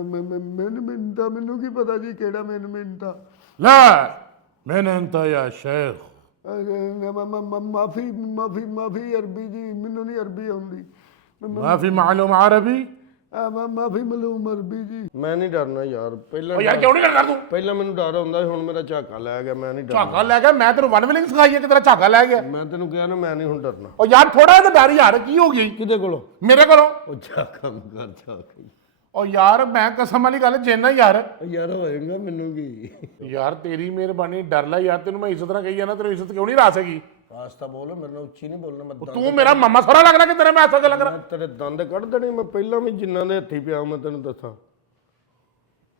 ਮੈਨੂੰ ਕੀ ਪਤਾ ਜੀ ਕਿਹੜਾ ਮਿੰਤਾ لا من انت يا شيخ ਮਾਫੀ ਮਾਫੀ ਮਾਫੀ ਅਰਬੀ ਜੀ ਮੈਨੂੰ ਨਹੀਂ ਅਰਬੀ ਆਉਂਦੀ ما في معلوم عربي ਮਾਫੀ ਮਲੂਮ ਅਰਬੀ ਜੀ ਮੈਂ ਨਹੀਂ ਡਰਨਾ ਯਾਰ ਪਹਿਲਾਂ ਉਹ ਯਾਰ ਕਿਉਂ ਨਹੀਂ ਕਰਦਾ ਤੂੰ ਪਹਿਲਾਂ ਮੈਨੂੰ ਡਰ ਹੁੰਦਾ ਸੀ, ਹੁਣ ਮੇਰਾ ਝਾਕਾ ਲੈ ਗਿਆ। ਮੈਂ ਨਹੀਂ ਡਰਨਾ। ਝਾਕਾ ਲੈ ਗਿਆ ਮੈਂ ਤੈਨੂੰ ਵਨ ਵਿਲਿੰਗ ਸਿਖਾਈ ਹੈ ਕਿ ਤੇਰਾ ਝਾਕਾ ਲੈ ਗਿਆ ਮੈਂ ਤੈਨੂੰ ਕਿਹਾ ਨਾ ਮੈਂ ਨਹੀਂ ਹੁਣ ਡਰਨਾ। ਉਹ ਯਾਰ ਥੋੜਾ ਜਿਹਾ ਡਰ ਯਾਰ ਕੀ ਹੋ ਗਈ ਕਿਹਦੇ ਕੋਲੋਂ? ਮੇਰੇ ਕੋਲੋਂ ਉਹ ਝਾਕਾ ਕਰ ਝਾਕਾ ਉਹ ਯਾਰ ਮੈਂ ਕਸਮ ਵਾਲੀ ਗੱਲ ਜੇਨਾ ਯਾਰ ਯਾਰ ਹੋਏਗਾ ਮੈਨੂੰ ਕੀ ਯਾਰ ਤੇਰੀ ਮਿਹਰਬਾਨੀ ਡਰ ਲੈ ਯਾਰ ਤੈਨੂੰ ਮੈਂ ਇੱਜ਼ਤ ਨਾਲ ਕਹੀ ਜਾਣਾ ਤੈਨੂੰ ਇੱਜ਼ਤ ਕਿਉਂ ਨਹੀਂ ਰਾ ਸਕੀ ਰਾਸਤਾ ਬੋਲ, ਮੇਰੇ ਨਾਲ ਉੱਚੀ ਨਹੀਂ ਬੋਲਣਾ। ਮੈਂ ਤੂੰ ਮੇਰਾ ਮਾਮਾ ਸੋਹਰਾ ਲੱਗਦਾ ਕਿ ਤੇਰੇ ਮੈਂ ਐਸਾ ਗੱਲ ਕਰਾਂ ਤੇਰੇ ਦੰਦ ਕੱਢ ਦੇਣੇ। ਮੈਂ ਪਹਿਲਾਂ ਵੀ ਜਿੰਨਾਂ ਦੇ ਹੱਥੀ ਪਿਆ ਮੈਂ ਤੈਨੂੰ ਦੱਸਾਂ।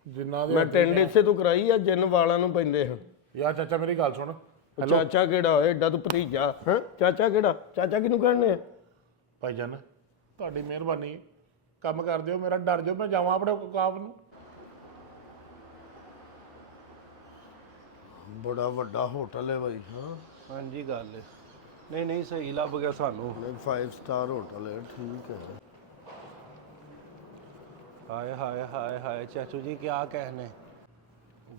ਜਿੰਨਾ ਦੇ ਮੈਂ ਟੈਂਡ ਇਸੇ ਤੋਂ ਕਰਾਈ ਆ, ਜਿੰਨ ਵਾਲਾਂ ਨੂੰ ਪੈਂਦੇ ਹਨ। ਯਾਰ ਚਾਚਾ ਮੇਰੀ ਗੱਲ ਸੁਣ ਚਾਚਾ ਕਿਹੜਾ ਹੋਏ ਏਡਾ ਤੂੰ ਭਤੀਜਾ ਹੈ? ਚਾਚਾ ਕਿਹੜਾ? ਚਾਚਾ ਕਿਹਨੂੰ ਕਹਿੰਦੇ ਆ? ਭਾਈ ਜਾਨ ਤੁਹਾਡੀ ਮਿਹਰਬਾਨੀ ਕੰਮ ਕਰ ਦਿਓ ਮੇਰਾ ਡਰ ਜਾਓ ਮੈਂ ਜਾਵਾਂ ਆਪਣੇ ਕਾਬ ਨੂੰ ਬੜਾ ਵੱਡਾ ਹੋਟਲ ਹੈ ਬਾਈ। ਹਾਂ ਹਾਂਜੀ ਗੱਲ ਹੈ। ਨਹੀਂ ਨਹੀਂ ਸਹੀ ਲੱਭ ਗਿਆ ਸਾਨੂੰ। 5 ਸਟਾਰ ਹੋਟਲ ਹੈ, ਠੀਕ ਹੈ। ਹਾਏ ਹਾਏ ਹਾਏ ਹਾਏ ਚਾਚੂ ਜੀ ਕੀ ਕਹਿਨੇ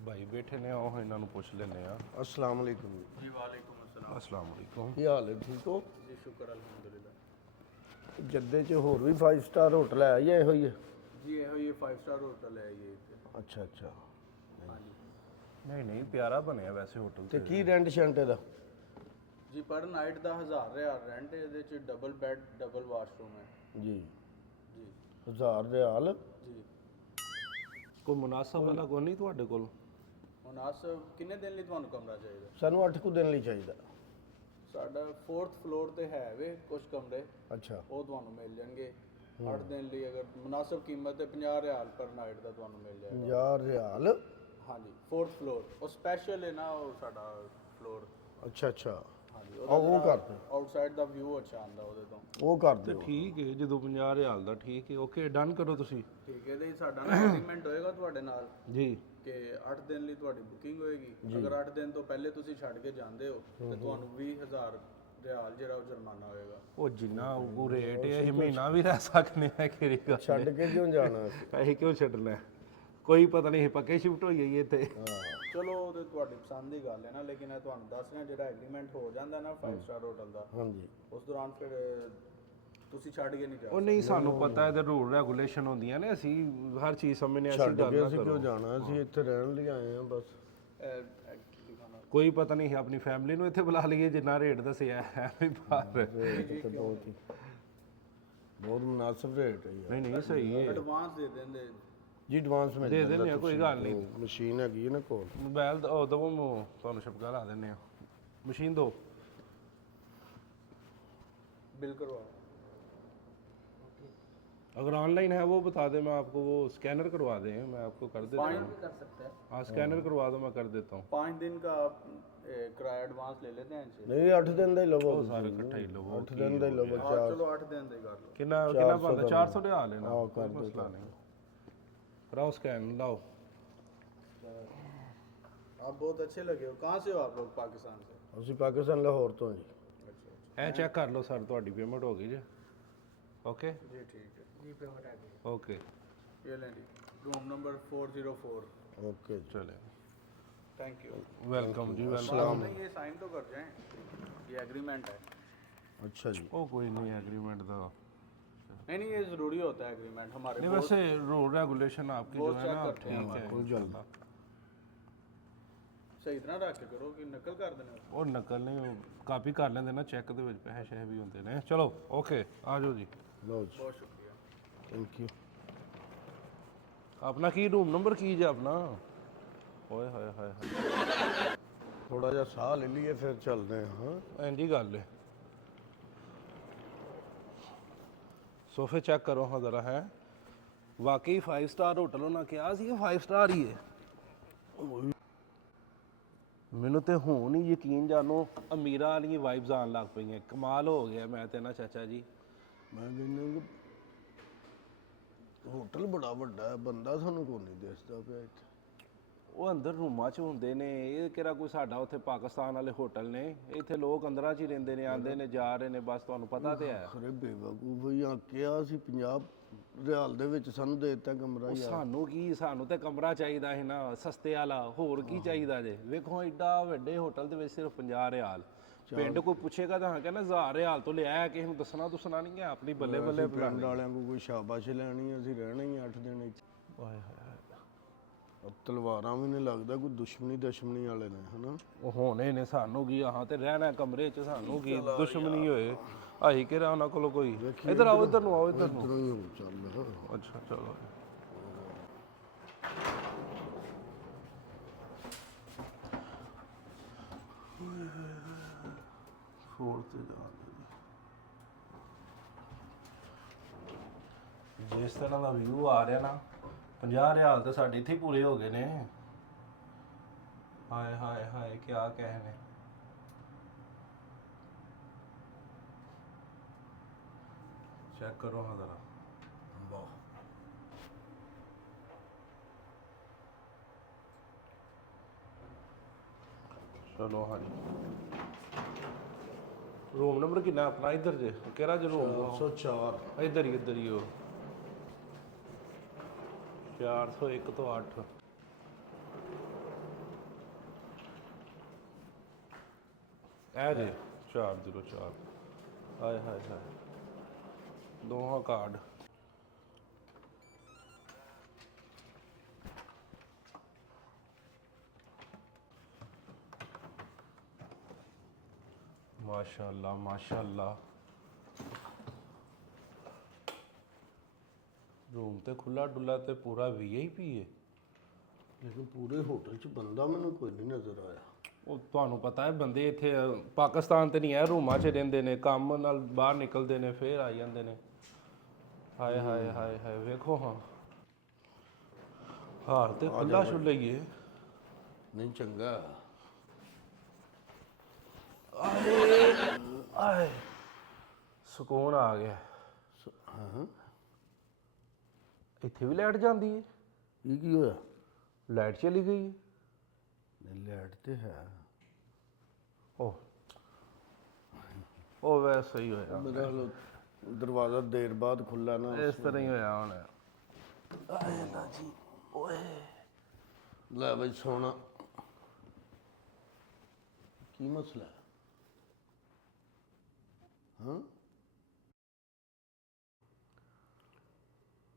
ਭਾਈ ਬੈਠੇ ਨੇ, ਉਹ ਇਹਨਾਂ ਨੂੰ ਪੁੱਛ ਲੈਨੇ ਆ। अस्सलाम वालेकुम ਜੀ ਵਾਲੇਕੁਮ अस्सलाम। अस्सलाम वालेकुम। ਕੀ ਹਾਲ ਹੈ? ਠੀਕ ਹੋ ਜੀ ਸ਼ੁਕਰ ਅਲਹਮਦੁਲਿਲਾ। ਜੱਦੇ 'ਚ ਹੋਰ ਵੀ 5 ਸਟਾਰ ਹੋਟਲ ਹੈ ਜਾਂ ਇਹੋ ਹੀ ਹੈ? ਜੀ ਇਹੋ ਹੀ 5 ਸਟਾਰ ਹੋਟਲ ਹੈ ਇਹ ਇੱਥੇ। ਅੱਛਾ ਅੱਛਾ। ਨਹੀਂ ਨਹੀਂ ਪਿਆਰਾ ਬਣਿਆ ਵੈਸੇ ਹੋਟਲ ਤੇ ਕੀ ਰੈਂਟ ਸ਼ੈਂਟ ਇਹਦਾ? ਜੀ ਪਰ ਨਾਈਟ ਦਾ 1000 ਰਿਆਲ ਰੈਂਟ, ਇਹਦੇ ਚ ਡਬਲ ਬੈੱਡ ਡਬਲ ਵਾਸ਼ਰੂਮ ਹੈ ਜੀ ਜੀ 1000 ਰਿਆਲ। ਜੀ। ਕੋਈ ਮੁਨਾਸਬ ਵਾਲਾ ਕੋਈ ਨਹੀਂ ਤੁਹਾਡੇ ਕੋਲ? ਮੁਨਾਸਬ ਕਿੰਨੇ ਦਿਨ ਲਈ ਤੁਹਾਨੂੰ ਕਮਰਾ ਚਾਹੀਦਾ? ਸਾਨੂੰ 8 ਕੁ ਦਿਨ ਲਈ ਚਾਹੀਦਾ। ਸਾਡਾ 4th ਫਲੋਰ ਤੇ ਹੈ ਵੇ ਕੁਝ ਕਮਰੇ, ਅੱਛਾ ਉਹ ਤੁਹਾਨੂੰ ਮਿਲ ਜਾਣਗੇ 8 ਦਿਨ ਲਈ। ਅਗਰ ਮੁਨਾਸਬ ਕੀਮਤ ਹੈ 50 ਰਿਆਲ ਪਰ ਨਾਈਟ ਦਾ ਤੁਹਾਨੂੰ ਮਿਲ ਜਾਏਗਾ। 50 ਰਿਆਲ। ਹਾਂਜੀ 4th ਫਲੋਰ ਉਹ ਸਪੈਸ਼ਲ ਹੈ ਨਾ, ਉਹ ਸਾਡਾ ਫਲੋਰ। ਅੱਛਾ ਅੱਛਾ। ਹਾਂਜੀ ਉਹ ਕਰ ਦਿਓ। ਆਊਟਸਾਈਡ ਦਾ ਵਿਊ ਅੱਛਾ ਆਉਂਦਾ ਉਹਦੇ ਤੋਂ। ਉਹ ਕਰ ਤੇ ਦਿਓ। ਠੀਕ ਹੈ ਜਦੋਂ 50 ਰਿਆਲ ਦਾ ਠੀਕ ਹੈ। ਓਕੇ ਡਨ ਕਰੋ ਤੁਸੀਂ। ਠੀਕ ਹੈ ਇਹਦੇ ਸਾਡਾ ਨਾ ਐਗਰੀਮੈਂਟ ਹੋਏਗਾ ਤੁਹਾਡੇ ਨਾਲ ਜੀ ਕਿ 8 ਦਿਨ ਲਈ ਤੁਹਾਡੀ ਬੁਕਿੰਗ ਹੋਏਗੀ। ਅਗਰ 8 ਦਿਨ ਤੋਂ ਪਹਿਲੇ ਤੁਸੀਂ ਛੱਡ ਕੇ ਜਾਂਦੇ ਹੋ ਤੇ ਤੁਹਾਨੂੰ 20000 ਰਿਆਲ ਜਿਹੜਾ ਉਹ ਜੁਰਮਾਨਾ ਹੋਏਗਾ। ਉਹ ਜਿੰਨਾ ਉਹ ਰੇਟ ਹੈ ਅਸੀਂ ਮਹੀਨਾ ਵੀ ਰਹਿ ਸਕਨੇ ਆ ਕਿਹੜੀ ਗੱਲ ਛੱਡ ਕੇ ਕਿਉਂ ਜਾਣਾ? ਅਸੀਂ ਕਿਉਂ ਛੱਡਣਾ? ਕੋਈ ਪਤਾ ਨਹੀਂ ਪੱਕੇ ਸ਼ਿਫਟ ਹੋਈ ਗਈ ਇੱਥੇ। ਚਲੋ ਉਹ ਤੇ ਤੁਹਾਡੀ ਪਸੰਦ ਦੀ ਗੱਲ ਹੈ ਨਾ, ਲੇਕਿਨ ਇਹ ਤੁਹਾਨੂੰ ਦੱਸ ਰਿਹਾ ਜਿਹੜਾ ਐਗਰੀਮੈਂਟ ਹੋ ਜਾਂਦਾ ਨਾ 5 ਸਟਾਰ ਹੋਟਲ ਦਾ, ਹਾਂਜੀ ਉਸ ਦੌਰਾਨ ਫਿਰ ਤੁਸੀਂ ਛੱਡ ਕੇ ਨਹੀਂ ਜਾ ਉਹ ਨਹੀਂ ਸਾਨੂੰ ਪਤਾ ਇਹਦੇ ਰੂਲ ਰੈਗੂਲੇਸ਼ਨ ਹੁੰਦੀਆਂ ਨੇ, ਅਸੀਂ ਹਰ ਚੀਜ਼ ਸਮਝਨੇ ਅਸੀਂ ਛੱਡ ਗੱਲ ਕੇ ਨਾ ਅਸੀਂ ਕਿਉਂ ਕਰੋ। ਜਾਣਾ? ਅਸੀਂ ਇੱਥੇ ਰਹਿਣ ਲਈ ਆਏ ਹਾਂ ਬਸ। ਕੋਈ ਪਤਾ ਨਹੀਂ ਆਪਣੀ ਫੈਮਿਲੀ ਨੂੰ ਇੱਥੇ ਬੁਲਾ ਲਈਏ ਜਿੰਨਾ ਰੇਟ ਦੱਸਿਆ ਹੈ ਵੀ ਬਾਹਰ। ਰੇਟ ਤੇ ਬਹੁਤ ਮੁਨਾਸਿਬ ਰੇਟ ਹੈ ਯਾਰ। ਨਹੀਂ ਨਹੀਂ ਸਹੀ ਹੈ। ਐਡਵਾਂਸ ਦੇ ਦਿੰਦੇ ਜੀ ਐਡਵਾਂਸ ਮਿਲ ਦੇ ਜਾਂਦਾ। ਦਿੰਦੇ ਆ ਕੋਈ ਗੱਲ ਨਹੀਂ। ਮਸ਼ੀਨ ਹੈਗੀ ਹੈ ਨਾ ਕੋਲ। ਮੋਬਾਈਲ ਉਹ ਦਵੋ ਤੁਹਾਨੂੰ ਛਪਕਾ ਲਾ ਦਿੰਦੇ ਆ। ਮਸ਼ੀਨ ਦੋ बिल करवाओ। अगर ऑनलाइन है वो बता दें, मैं आपको वो स्कैनर करवा दें, मैं आपको कर देता हूँ। कर सकते हैं। हाँ स्कैनर करवा दो, मैं कर देता हूँ। 5 दिन का आप किराया एडवांस ले लेते हैं इनसे। नहीं 8 दिन ਦਾ ਹੀ ਲਵੋ। वो सारे इकट्ठा ही लो। 8 ਦਿਨ ਦਾ ਹੀ ਲਵੋ। हाँ चलो 8 दिन दे कर लो। कितना कितना बनता? 400 रियाल है ना? हाँ, कोई कर दो, मसला नहीं। कराओ स्कैन लाओ। आप बहुत अच्छे लगे हो। कहाँ से हो आप लोग? पाकिस्तान से। ਅਸੀਂ ਪਾਕਿਸਤਾਨ ਲਾਹੌਰ ਤੋਂ ਹਾਂ ਜੀ। ਇਹ ਚੈੱਕ ਕਰ ਲਓ ਸਰ, ਤੁਹਾਡੀ ਪੇਮੈਂਟ ਹੋ ਗਈ ਜੀ। ਓਕੇ जी ठीक है। जी पेमेंट आ गई। ਓਕੇ ये लें जी, रूम नंबर 404। ਓਕੇ चले थैंक यू। वेलकम जी वेलकम। नहीं ये साइन तो कर जाएं, ये एग्रीमेंट है। ਅੱਛਾ ਜੀ। ਉਹ ਕੋਈ ਨਹੀਂ ਐਗਰੀमेंट ਦਾ नहीं नहीं ये ज़रूरी होता है एग्रीमेंट हमारे। नहीं, वैसे रूल रेगुलेशन आपकी जो है ना ठीक है। ਕੋਈ ਗੱਲ ਨਹੀਂ। सही तरह रख के करो कि नकल कर देना। ਉਹ ਨਕਲ ਨਹੀਂ, ਉਹ ਕਾਪੀ ਕਰ ਲੈਂਦੇ ਨਾ ਚੈੱਕ ਦੇ ਵਿੱਚ ਪੈਸੇ ਸ਼ਹਿ ਵੀ ਹੁੰਦੇ ਨੇ। ਚਲੋ ਓਕੇ ਆ ਜਾਓ ਜੀ। ਲਓ ਜੀ बहुत शुक्रिया। Thank you. ਆਪਣਾ ਕੀ ਰੂਮ ਨੰਬਰ ਕੀ ਜੀ ਆਪਣਾ? ਓਏ ਹੋਏ ਹੋਏ ਹੋਏ ਥੋੜਾ ਜਿਹਾ ਸਾਹ ਲੈ ਲਈਏ ਫਿਰ ਚੱਲਦੇ ਹਾਂ। ਇੰਜੀ ਗੱਲ ਹੈ। ਸੋਫੇ ਚੈੱਕ ਕਰੋ ਹਾਂ ਜ਼ਰਾ। ਹੈ ਵਾਕਈ 5 ਸਟਾਰ ਹੋਟਲ ਉਹਨਾਂ ਕਿਹਾ ਸੀ ਕਿ 5 ਸਟਾਰ ਹੀ ਹੈ। ਮੈਨੂੰ ਤੇ ਹੁਣ ਹੀ ਯਕੀਨ ਜਾਨੋ ਅਮੀਰਾਂ ਵਾਲੀਆਂ ਵਾਈਬਸ ਆਉਣ ਲੱਗ ਪਈਆਂ। ਕਮਾਲ ਹੋ ਗਿਆ। ਮੈਂ ਤੇ ਨਾ ਚਾਚਾ ਜੀ ਮੈਂ ਕਹਿੰਦਾ ਕਿ ਹੋਟਲ ਬੜਾ ਵੱਡਾ ਹੈ, ਬੰਦਾ ਸਾਨੂੰ ਕੋਈ ਨਹੀਂ ਦਿਸਦਾ ਪਿਆ ਇੱਥੇ। ਉਹ ਅੰਦਰ ਰੂਮਾਂ 'ਚ ਹੁੰਦੇ ਨੇ। ਇਹ ਕਿਹੜਾ ਕੋਈ ਸਾਡਾ ਉੱਥੇ ਪਾਕਿਸਤਾਨ ਵਾਲੇ ਹੋਟਲ ਨੇ? ਇੱਥੇ ਲੋਕ ਅੰਦਰਾਂ 'ਚ ਹੀ ਰਹਿੰਦੇ ਨੇ, ਆਉਂਦੇ ਨੇ ਜਾ ਰਹੇ ਨੇ, ਬਸ ਤੁਹਾਨੂੰ ਪਤਾ ਤੇ ਹੈ। ਖਰੇ ਬੇਵਕੂਫ ਜਾਂ ਕਿਹਾ ਸੀ 50 ਰਿਆਲ ਦੇ ਵਿੱਚ ਸਾਨੂੰ ਦੇ ਦਿੱਤਾ ਕਮਰਾ ਉਹ ਯਾਰ। ਸਾਨੂੰ ਕੀ, ਸਾਨੂੰ ਤੇ ਕਮਰਾ ਚਾਹੀਦਾ ਹੈ ਨਾ ਸਸਤੇ ਵਾਲਾ, ਹੋਰ ਕੀ ਚਾਹੀਦਾ ਜੇ। ਵੇਖੋ ਏਡਾ ਵੱਡੇ ਹੋਟਲ ਦੇ ਵਿੱਚ ਸਿਰਫ 50 ਰਿਆਲ, ਪਿੰਡ ਕੋਈ ਪੁੱਛੇਗਾ ਤਾਂ ਹਾਂ ਕਹਿੰਦਾ 1000 ਰਿਆਲ ਤੋਂ ਲਿਆ, ਕਿਸੇ ਨੂੰ ਦੱਸਣਾ ਨਹੀਂ ਹੈ, ਆਪਣੀ ਬੱਲੇ ਬੱਲੇ ਅਸੀਂ ਪਿੰਡ ਵਾਲਿਆਂ ਕੋਲ ਕੋਈ ਸ਼ਾਬਾਸ਼ ਲੈਣੀ, ਅਸੀਂ ਰਹਿਣਾ ਹੀ 8 ਦਿਨ ਇੱਥੇ। ਅਬ ਤਲਵਾਰਾਂ ਵੀ ਨਹੀਂ ਲੱਗਦਾ ਕੋਈ ਦੁਸ਼ਮਣੀ ਵਾਲੇ ਨੇ, ਹਨਾ। ਉਹ ਹੋਣੇ ਨੇ, ਸਾਨੂੰ ਕੀ, ਹਾਂ ਤੇ ਰਹਿਣਾ ਕਮਰੇ 'ਚ, ਸਾਨੂੰ ਕੀ ਦੁਸ਼ਮਣੀ ਹੋਏ। ਆਹੀ ਕਿ ਉਹਨਾਂ ਕੋਲ ਕੋਈ। ਇੱਧਰ ਆਓ, ਇੱਧਰ ਨੂੰ ਆਓ, ਇੱਧਰ ਨੂੰ। ਇੱਧਰੋਂ ਹੀ ਹੋ ਚੱਲ। ਅੱਛਾ ਚਲੋ। ਫੋਰ ਤੇ ਜਿਸ ਤਰ੍ਹਾਂ ਦਾ ਵਿਊ ਆ ਰਿਹਾ ਨਾ, 50 ਰਿਆਲ ਤੇ ਸਾਡੇ ਇੱਥੇ ਹੀ ਪੂਰੇ ਹੋ ਗਏ ਨੇ। ਹਾਏ ਹਾਏ ਹਾਏ, ਕਿਆ ਕਹਿਣੇ। ਚੈੱਕ ਕਰੋ ਹਾਂ ਜ਼ਰਾ। ਵਾਹ, ਚਲੋ ਹਾਂਜੀ। ਰੂਮ ਨੰਬਰ ਕਿੰਨਾ ਆਪਣਾ? ਇੱਧਰ ਜੇ ਕਿਹੜਾ ਜੇ ਰੂਮ? 104। ਇੱਧਰ ਹੀ ਉਹ 401 ਤੋਂ 8। ਇਹ ਜੇ 404। ਹਾਏ ਹਾਏ ਹਾਏ, ਦੋਹਾਂ ਕਾਰਡ। ਮਾਸ਼ਾਅੱਲਾ ਮਾਸ਼ਾਅੱਲਾ। ਰੂਮ ਤੇ ਖੁੱਲਾ ਡੁੱਲਾ ਤੇ ਪੂਰਾ VIP ਹੈ। ਲੇਕਿਨ ਪੂਰੇ ਹੋਟਲ 'ਚ ਬੰਦਾ ਮੈਨੂੰ ਕੋਈ ਨਹੀਂ ਨਜ਼ਰ ਆਇਆ। ਉਹ ਤੁਹਾਨੂੰ ਪਤਾ ਹੈ ਬੰਦੇ ਇੱਥੇ ਪਾਕਿਸਤਾਨ ਤੇ ਨਹੀਂ ਹੈ, ਰੂਮਾਂ 'ਚ ਰਹਿੰਦੇ ਨੇ, ਕੰਮ ਨਾਲ ਬਾਹਰ ਨਿਕਲਦੇ ਨੇ, ਫੇਰ ਆ ਜਾਂਦੇ ਨੇ। ਹਾਏ ਹਾਏ ਹਾਏ ਹਾਏ, ਵੇਖੋ ਹਾਂ, ਹਾਰ ਤੇ ਖੁੱਲਾ ਛੁੱਲਾ ਹੀ ਹੈ। ਨਹੀਂ ਚੰਗਾ। ਆਏ ਸਕੂਨ ਆ ਗਿਆ। ਹਾਂ, ਇੱਥੇ ਵੀ ਲਾਈਟ ਜਾਂਦੀ ਹੈ? ਇਹ ਕੀ ਹੋਇਆ? ਲਾਈਟ ਚਲੀ ਗਈ ਹੈ। ਨਹੀਂ ਲਾਈਟ ਤੇ ਹੈ। ਉਹ ਵੈਸੇ ਹੀ ਹੋਇਆ, ਮੇਰਾ ਦਰਵਾਜ਼ਾ ਦੇਰ ਬਾਅਦ ਖੁੱਲਾ ਨਾ, ਇਸ ਤਰ੍ਹਾਂ ਹੀ ਹੋਇਆ ਹੁਣ। ਆਏ ਨਾ ਜੀ। ਓਏ ਲੈ ਬਈ ਸੋਨਾ, ਕੀ ਮਸਲਾ ਹੈ? ਹਾਂ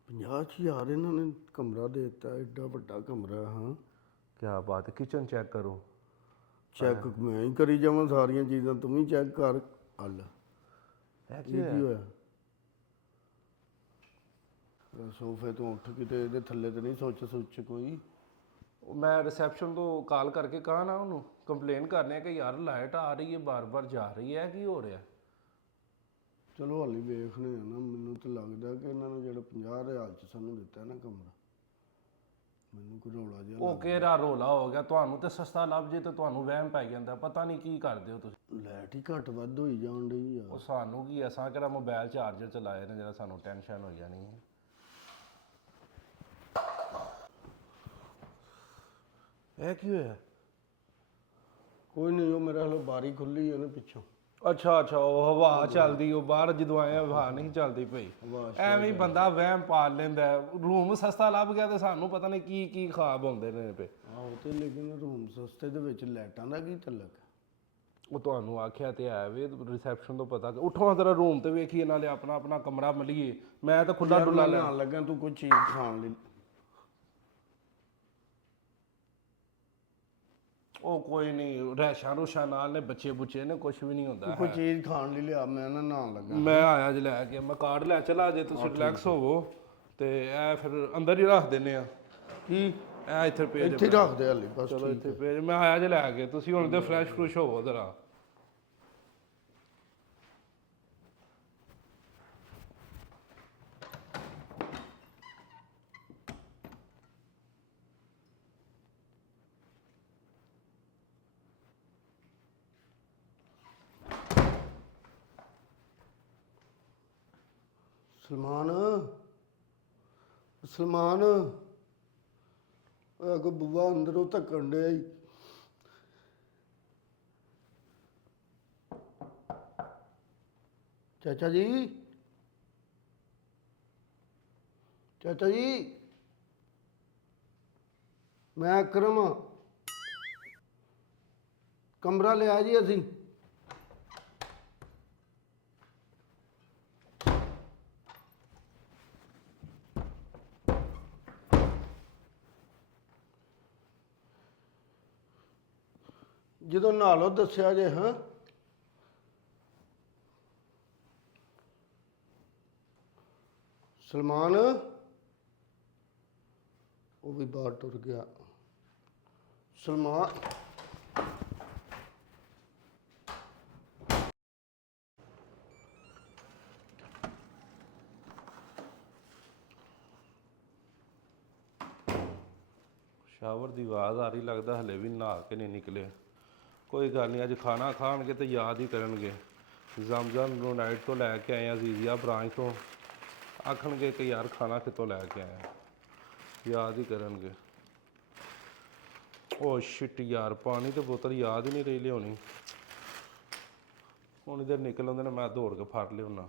50,000 ਇਹਨਾਂ ਨੇ ਕਮਰਾ ਦੇ ਦਿੱਤਾ, ਐਡਾ ਵੱਡਾ ਕਮਰਾ। ਹਾਂ ਕਿਆ ਬਾਤ ਹੈ। ਕਿਚਨ ਚੈੱਕ ਕਰੋ। ਚੈੱਕ ਮੈਂ ਹੀ ਕਰੀ ਜਾਵਾਂ ਸਾਰੀਆਂ ਚੀਜ਼ਾਂ, ਤੂੰ ਵੀ ਚੈੱਕ ਕਰ। ਹੱਲ ਇਹ ਕੀ ਹੋਇਆ? ਸੋਫੇ ਤੋਂ ਉੱਠ ਕਿਤੇ ਇਹਦੇ ਥੱਲੇ ਤੇ ਨਹੀਂ ਸੁੱਚ ਕੋਈ? ਮੈਂ ਰਿਸੈਪਸ਼ਨ ਤੋਂ ਕਾਲ ਕਰਕੇ ਕਹਾ ਨਾ ਉਹਨੂੰ, ਕੰਪਲੇਨ ਕਰਨੇ ਕਿ ਯਾਰ ਲਾਈਟ ਆ ਰਹੀ ਹੈ ਬਾਰ-ਬਾਰ ਜਾ ਰਹੀ ਹੈ, ਕੀ ਹੋ ਰਿਹਾ? ਚਲੋ ਹਾਲੀ ਵੇਖਣੇ ਆ ਨਾ। ਮੈਨੂੰ ਤਾਂ ਲੱਗਦਾ ਕਿ ਇਹਨਾਂ ਨੇ ਜਿਹੜਾ 50 ਰਿਆਲ 'ਚ ਸਾਨੂੰ ਦਿੱਤਾ ਨਾ ਕਮਰਾ, ਮੈਨੂੰ ਕੋਈ ਰੌਲਾ ਜਿਹਾ ਉਹ ਕਿਹੜਾ ਰੋਲਾ ਹੋ ਗਿਆ? ਤੁਹਾਨੂੰ ਤੇ ਸਸਤਾ ਲੱਭ ਜੇ ਤੇ ਤੁਹਾਨੂੰ ਵਹਿਮ ਪੈ ਜਾਂਦਾ। ਪਤਾ ਨਹੀਂ ਕੀ ਕਰਦੇ ਹੋ ਤੁਸੀਂ। ਲਾਈਟ ਹੀ ਘੱਟ ਵੱਧ ਹੋਈ ਜਾਣ ਡਈ ਆ। ਉਹ ਸਾਨੂੰ ਕੀ, ਅਸਾਂ ਕਿਹੜਾ ਮੋਬਾਈਲ ਚਾਰਜਰ ਚਲਾਏ ਨੇ ਜਿਹੜਾ ਸਾਨੂੰ ਟੈਨਸ਼ਨ ਹੋ ਜਾਣੀ ਹੈ। ਇਹ ਕੀ ਹੋਇਆ? ਕੋਈ ਨਹੀਂ, ਉਹ ਮੇਰਾ ਹਲੋ ਬਾਰੀ ਖੁੱਲੀ ਹੈ ਨਾ ਪਿੱਛੋਂ। ਅੱਛਾ ਅੱਛਾ, ਉਹ ਹਵਾ ਚੱਲਦੀ, ਉਹ ਬਾਹਰ ਜਦੋਂ ਆਇਆ ਹਵਾ ਨਹੀਂ ਚੱਲਦੀ ਪਈ। ਐਵੇਂ ਹੀ ਬੰਦਾ ਵਹਿਮ ਪਾਲ ਲੈਂਦਾ। ਰੂਮ ਸਸਤਾ ਲੱਭ ਗਿਆ ਤੇ ਸਾਨੂੰ ਪਤਾ ਨਹੀਂ ਕੀ ਕੀ ਖਾਬ ਹੁੰਦੇ ਨੇ ਪਏ। ਆਹੋ ਤੇ ਲੇਕਿਨ ਰੂਮ ਸਸਤੇ ਦੇ ਵਿੱਚ ਲਾਈਟਾਂ ਦਾ ਕੀ ਤਲਕ? ਉਹ ਤੁਹਾਨੂੰ ਆਖਿਆ ਤੇ ਹੈ ਵੇ, ਰਿਸੈਪਸ਼ਨ ਤੋਂ ਪਤਾ। ਉੱਠੋ ਤੇਰਾ ਰੂਮ ਤੇ ਵੇਖੀਏ, ਨਾਲੇ ਆਪਣਾ ਆਪਣਾ ਕਮਰਾ ਮਲੀਏ। ਮੈਂ ਤਾਂ ਖੁੱਲਾ ਡੁੱਲਾ ਲੈਣ ਲੱਗਾ, ਤੂੰ ਕੋਈ ਚੀਜ਼ ਖਾਣ ਲਈ। ਉਹ ਕੋਈ ਨਹੀਂ, ਰੈਸ਼ਾਂ ਰੂਸ਼ਾਂ ਨਾਲ ਨੇ, ਬੱਚੇ ਬੁੱਚੇ ਨੇ, ਕੁਝ ਵੀ ਨਹੀਂ ਹੁੰਦਾ। ਕੋਈ ਚੀਜ਼ ਖਾਣ ਲਈ ਲਿਆ, ਮੈਂ ਨਾ ਨਹਾਉਣ ਲੱਗਾ। ਮੈਂ ਆਇਆ ਜੇ ਲੈ ਕੇ, ਮੈਂ ਕਾਰਡ ਲੈ ਚਲਾ ਜੇ ਤੁਸੀਂ ਰਿਲੈਕਸ ਹੋਵੋ ਤੇ ਇਹ ਫਿਰ ਅੰਦਰ ਹੀ ਰੱਖ ਦਿੰਨੇ ਆ। ਕੀ ਇਹ ਇੱਥੇ ਪੇਜ ਇੱਥੇ ਰੱਖ ਦੇ ਹਾਲੇ ਬਸ। ਚਲੋ ਇੱਥੇ ਪੇਜ, ਮੈਂ ਆਇਆ ਜੇ ਲੈ ਕੇ, ਤੁਸੀਂ ਹੁਣ ਤੇ ਫਰੈਸ਼ ਫਰੂਸ਼ ਹੋਵੋ ਜ਼ਰਾ। ਸਲਮਾਨ ਅੱਗੋਂ ਬੁਆ ਅੰਦਰੋਂ ਧੱਕਣ ਡਿਆ ਈ। ਚਾਚਾ ਜੀ, ਚਾਚਾ ਜੀ ਮੈਂ ਅਕਰਮ ਹਾਂ। ਕਮਰਾ ਲਿਆ ਜੀ ਅਸੀਂ। ਜਦੋਂ ਨਹਾ ਲਓ ਦੱਸਿਆ ਜੇ। ਹਾਂ ਸਲਮਾਨ ਉਹ ਵੀ ਬਾਹਰ ਟੁਰ ਗਿਆ। ਸਲਮਾਨ ਸ਼ਾਵਰ ਦੀ ਆਵਾਜ਼ ਆ ਰਹੀ, ਲੱਗਦਾ ਹਲੇ ਵੀ ਨਹਾ ਕੇ ਨਹੀਂ ਨਿਕਲੇ। ਕੋਈ ਗੱਲ ਨਹੀਂ, ਅੱਜ ਖਾਣਾ ਖਾਣਗੇ ਤੇ ਯਾਦ ਹੀ ਕਰਨਗੇ। ਜ਼ਮਜ਼ਮ ਯੂਨਾਈਟ ਤੋਂ ਲੈ ਕੇ ਆਏ ਆ, ਜ਼ੀਜ਼ੀਆ ਬ੍ਰਾਂਚ ਤੋਂ। ਆਖਣਗੇ ਕਿ ਯਾਰ ਖਾਣਾ ਕਿੱਥੋਂ ਲੈ ਕੇ ਆਏ ਆ, ਯਾਦ ਹੀ ਕਰਨਗੇ। ਉਹ ਸ਼ਿਟ ਯਾਰ, ਪਾਣੀ ਤੇ ਬੋਤਲ ਯਾਦ ਹੀ ਨਹੀਂ ਰਹੀ ਲਿਆਉਣੀ। ਹੁਣ ਇਧਰ ਨਿਕਲ ਆਉਂਦੇ ਨੇ, ਮੈਂ ਦੌੜ ਕੇ ਫੜ ਲਿਆਉਣਾ।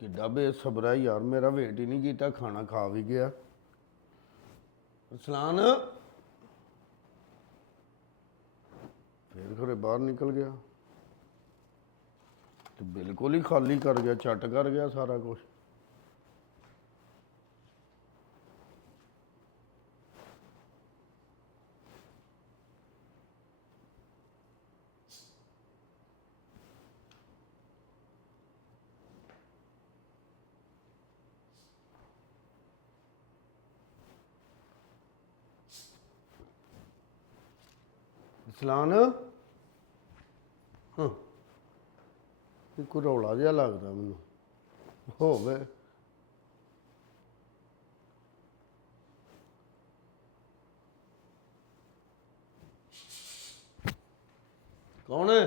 ਕਿੱਡਾ ਬੇਸਬਰਾ ਯਾਰ, ਮੇਰਾ ਵੇਟ ਹੀ ਨਹੀਂ ਕੀਤਾ, ਖਾਣਾ ਖਾ ਵੀ ਗਿਆ। ਅਰਸਲਾਨ ਫਿਰ ਘਰੇ ਬਾਹਰ ਨਿਕਲ ਗਿਆ ਤੇ ਬਿਲਕੁਲ ਹੀ ਖਾਲੀ ਕਰ ਗਿਆ, ਛੱਟ ਕਰ ਗਿਆ ਸਾਰਾ ਕੁਝ। ਅਰਸਲਾਨ ਹਾਂ, ਕੋਈ ਰੌਲਾ ਜਿਹਾ ਲੱਗਦਾ ਮੈਨੂੰ। ਹੋਵੇ ਕੌਣ ਹੈ?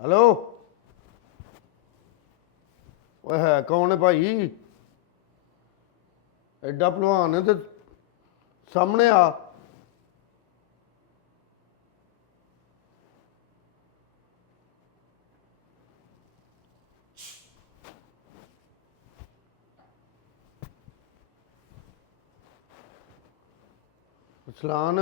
ਹੈਲੋ, ਓਏ ਹੈ ਕੌਣ ਹੈ ਭਾਈ? ਐਡਾ ਭਲਵਾਨ ਹੈ ਤੇ ਸਾਹਮਣੇ ਆ। ਅਰਸਲਾਨ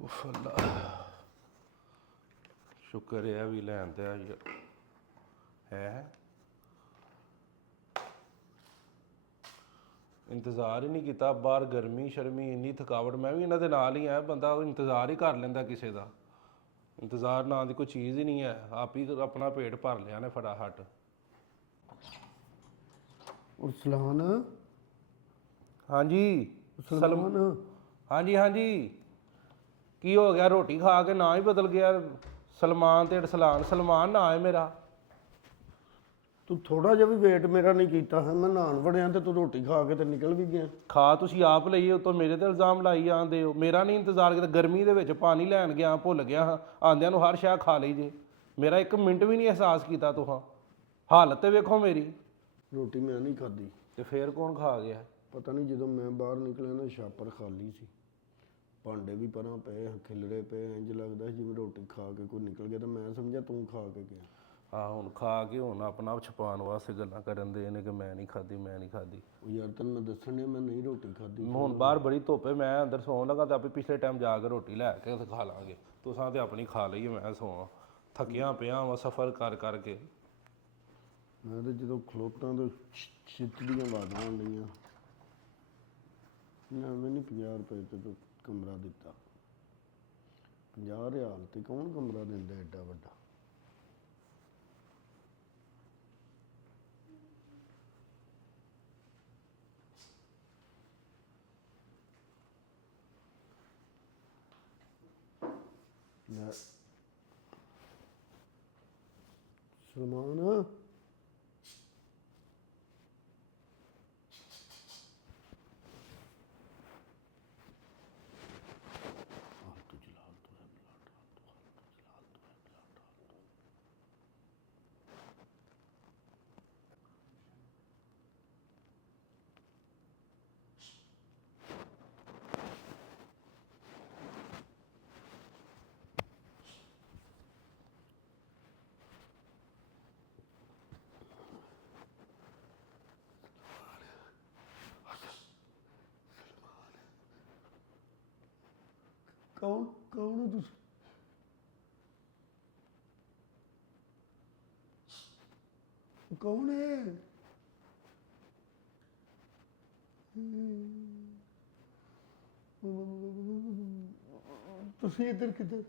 ਉਫ ਅੱਲਾ, ਸ਼ੁਕਰ ਹੈ ਵੀ ਲੈਣ ਤੇ ਆਈ ਹੈ। ਇੰਤਜ਼ਾਰ ਹੀ ਨਹੀਂ ਕੀਤਾ। ਬਾਹਰ ਗਰਮੀ ਸ਼ਰਮੀ ਇੰਨੀ ਥਕਾਵਟ, ਮੈਂ ਵੀ ਇਹਨਾਂ ਦੇ ਨਾਲ ਹੀ ਆ। ਬੰਦਾ ਇੰਤਜ਼ਾਰ ਹੀ ਕਰ ਲੈਂਦਾ ਕਿਸੇ ਦਾ। ਇੰਤਜ਼ਾਰ ਨਾਂ ਦੀ ਕੋਈ ਚੀਜ਼ ਹੀ ਨਹੀਂ ਹੈ। ਆਪ ਹੀ ਆਪਣਾ ਪੇਟ ਭਰ ਲਿਆ ਨੇ ਫਟਾਫਟ। ਉਸਲਾਨ ਹਾਂਜੀ ਸਲਮਾਨ ਹਾਂਜੀ ਹਾਂਜੀ, ਕੀ ਹੋ ਗਿਆ? ਰੋਟੀ ਖਾ ਕੇ ਨਾਂ ਹੀ ਬਦਲ ਗਿਆ। ਸਲਮਾਨ ਤੇ ਅਰਸਲਾਨ। ਸਲਮਾਨ ਨਾਂ ਹੈ ਮੇਰਾ। ਤੂੰ ਥੋੜਾ ਜਿਹਾ ਵੀ ਵੇਟ ਮੇਰਾ ਨਹੀਂ ਕੀਤਾ ਹੈ। ਮੈਂ ਨਹਾਉਣ ਵੜਿਆ ਤੇ ਤੂੰ ਰੋਟੀ ਖਾ ਕੇ ਤੇ ਨਿਕਲ ਵੀ ਗਿਆ। ਖਾ ਤੁਸੀਂ ਆਪ ਲਈ, ਉਤੋਂ ਮੇਰੇ ਤੇ ਇਲਜ਼ਾਮ ਲਾਈ ਜਾਂਦੇ ਹੋ। ਮੇਰਾ ਨਹੀਂ ਇੰਤਜ਼ਾਰ ਕੀਤਾ। ਗਰਮੀ ਦੇ ਵਿੱਚ ਪਾਣੀ ਲੈਣ ਗਿਆ, ਭੁੱਲ ਗਿਆ ਹਾਂ। ਆਂਦਿਆਂ ਨੂੰ ਹਰ ਸ਼ਾਹ ਖਾ ਲਈ ਜੇ। ਮੇਰਾ 1 ਮਿੰਟ ਵੀ ਨਹੀਂ ਅਹਿਸਾਸ ਕੀਤਾ ਤੁਹਾਂ। ਹਾਲਤ ਤੇ ਵੇਖੋ ਮੇਰੀ। ਰੋਟੀ ਮੈਂ ਨਹੀਂ ਖਾਧੀ। ਤੇ ਫੇਰ ਕੌਣ ਖਾ ਗਿਆ? ਪਤਾ ਨਹੀਂ, ਜਦੋਂ ਮੈਂ ਬਾਹਰ ਨਿਕਲਿਆ ਨਾ ਛਾਪਰ ਖਾਲੀ ਸੀ। ਭਾਂਡੇ ਵੀ ਪਰਾਂ ਪਏ, ਖਿਲਰੇ ਪਏ। ਇੰਝ ਲੱਗਦਾ ਸੀ ਜਿਵੇਂ ਰੋਟੀ ਖਾ ਕੇ ਕੋਈ ਨਿਕਲ ਗਿਆ, ਤੇ ਮੈਂ ਸਮਝਿਆ ਤੂੰ ਖਾ ਕੇ ਗਿਆ। ਹਾਂ, ਹੁਣ ਖਾ ਕੇ ਹੁਣ ਆਪਣਾ ਆਪ ਛੁਪਾਉਣ ਵਾਸਤੇ ਗੱਲਾਂ ਕਰਨ ਦੇ ਨੇ ਕਿ ਮੈਂ ਨਹੀਂ ਖਾਧੀ, ਮੈਂ ਨਹੀਂ ਖਾਧੀ। ਉਹ ਯਾਰ ਤੈਨੂੰ ਮੈਂ ਦੱਸਣ ਡਿਆ ਮੈਂ ਨਹੀਂ ਰੋਟੀ ਖਾਧੀ। ਹੁਣ ਬਾਹਰ ਬੜੀ ਧੁੱਪ ਹੈ, ਮੈਂ ਅੰਦਰ ਸੌਣ ਲੱਗਾ ਤਾਂ ਆਪੇ ਪਿਛਲੇ ਟਾਈਮ ਜਾ ਕੇ ਰੋਟੀ ਲੈ ਕੇ ਉੱਥੇ ਖਾ ਲਾਂਗੇ। ਤੁਸਾਂ ਤੇ ਆਪਣੀ ਖਾ ਲਈ, ਮੈਂ ਸੌਂ ਥੱਕਿਆ ਪਿਆ ਵਾ ਸਫ਼ਰ ਕਰ ਕਰਕੇ। ਮੈਂ ਤਾਂ ਜਦੋਂ ਖਲੋਤਾਂ ਤੋਂ ਛਿੱਤ ਦੀਆਂ ਆਵਾਜ਼ਾਂ ਆਉਂਦੀਆਂ। ਨਾ ਮੈਨੂੰ 50 ਰੁਪਏ ਤੇ ਤੂੰ ਕਮਰਾ ਦਿੱਤਾ। 50 ਰਿਆਲ ਤੇ ਕੌਣ ਕਮਰਾ ਦਿੰਦਾ ਐਡਾ ਵੱਡਾ? ਲੈ ਸਲਮਾਨ ਕੌਣ ਕੌਣ ਹੋ ਤੁਸੀਂ? ਕੌਣ ਹੈ? ਤੁਸੀਂ ਇੱਧਰ ਕਿੱਧਰ?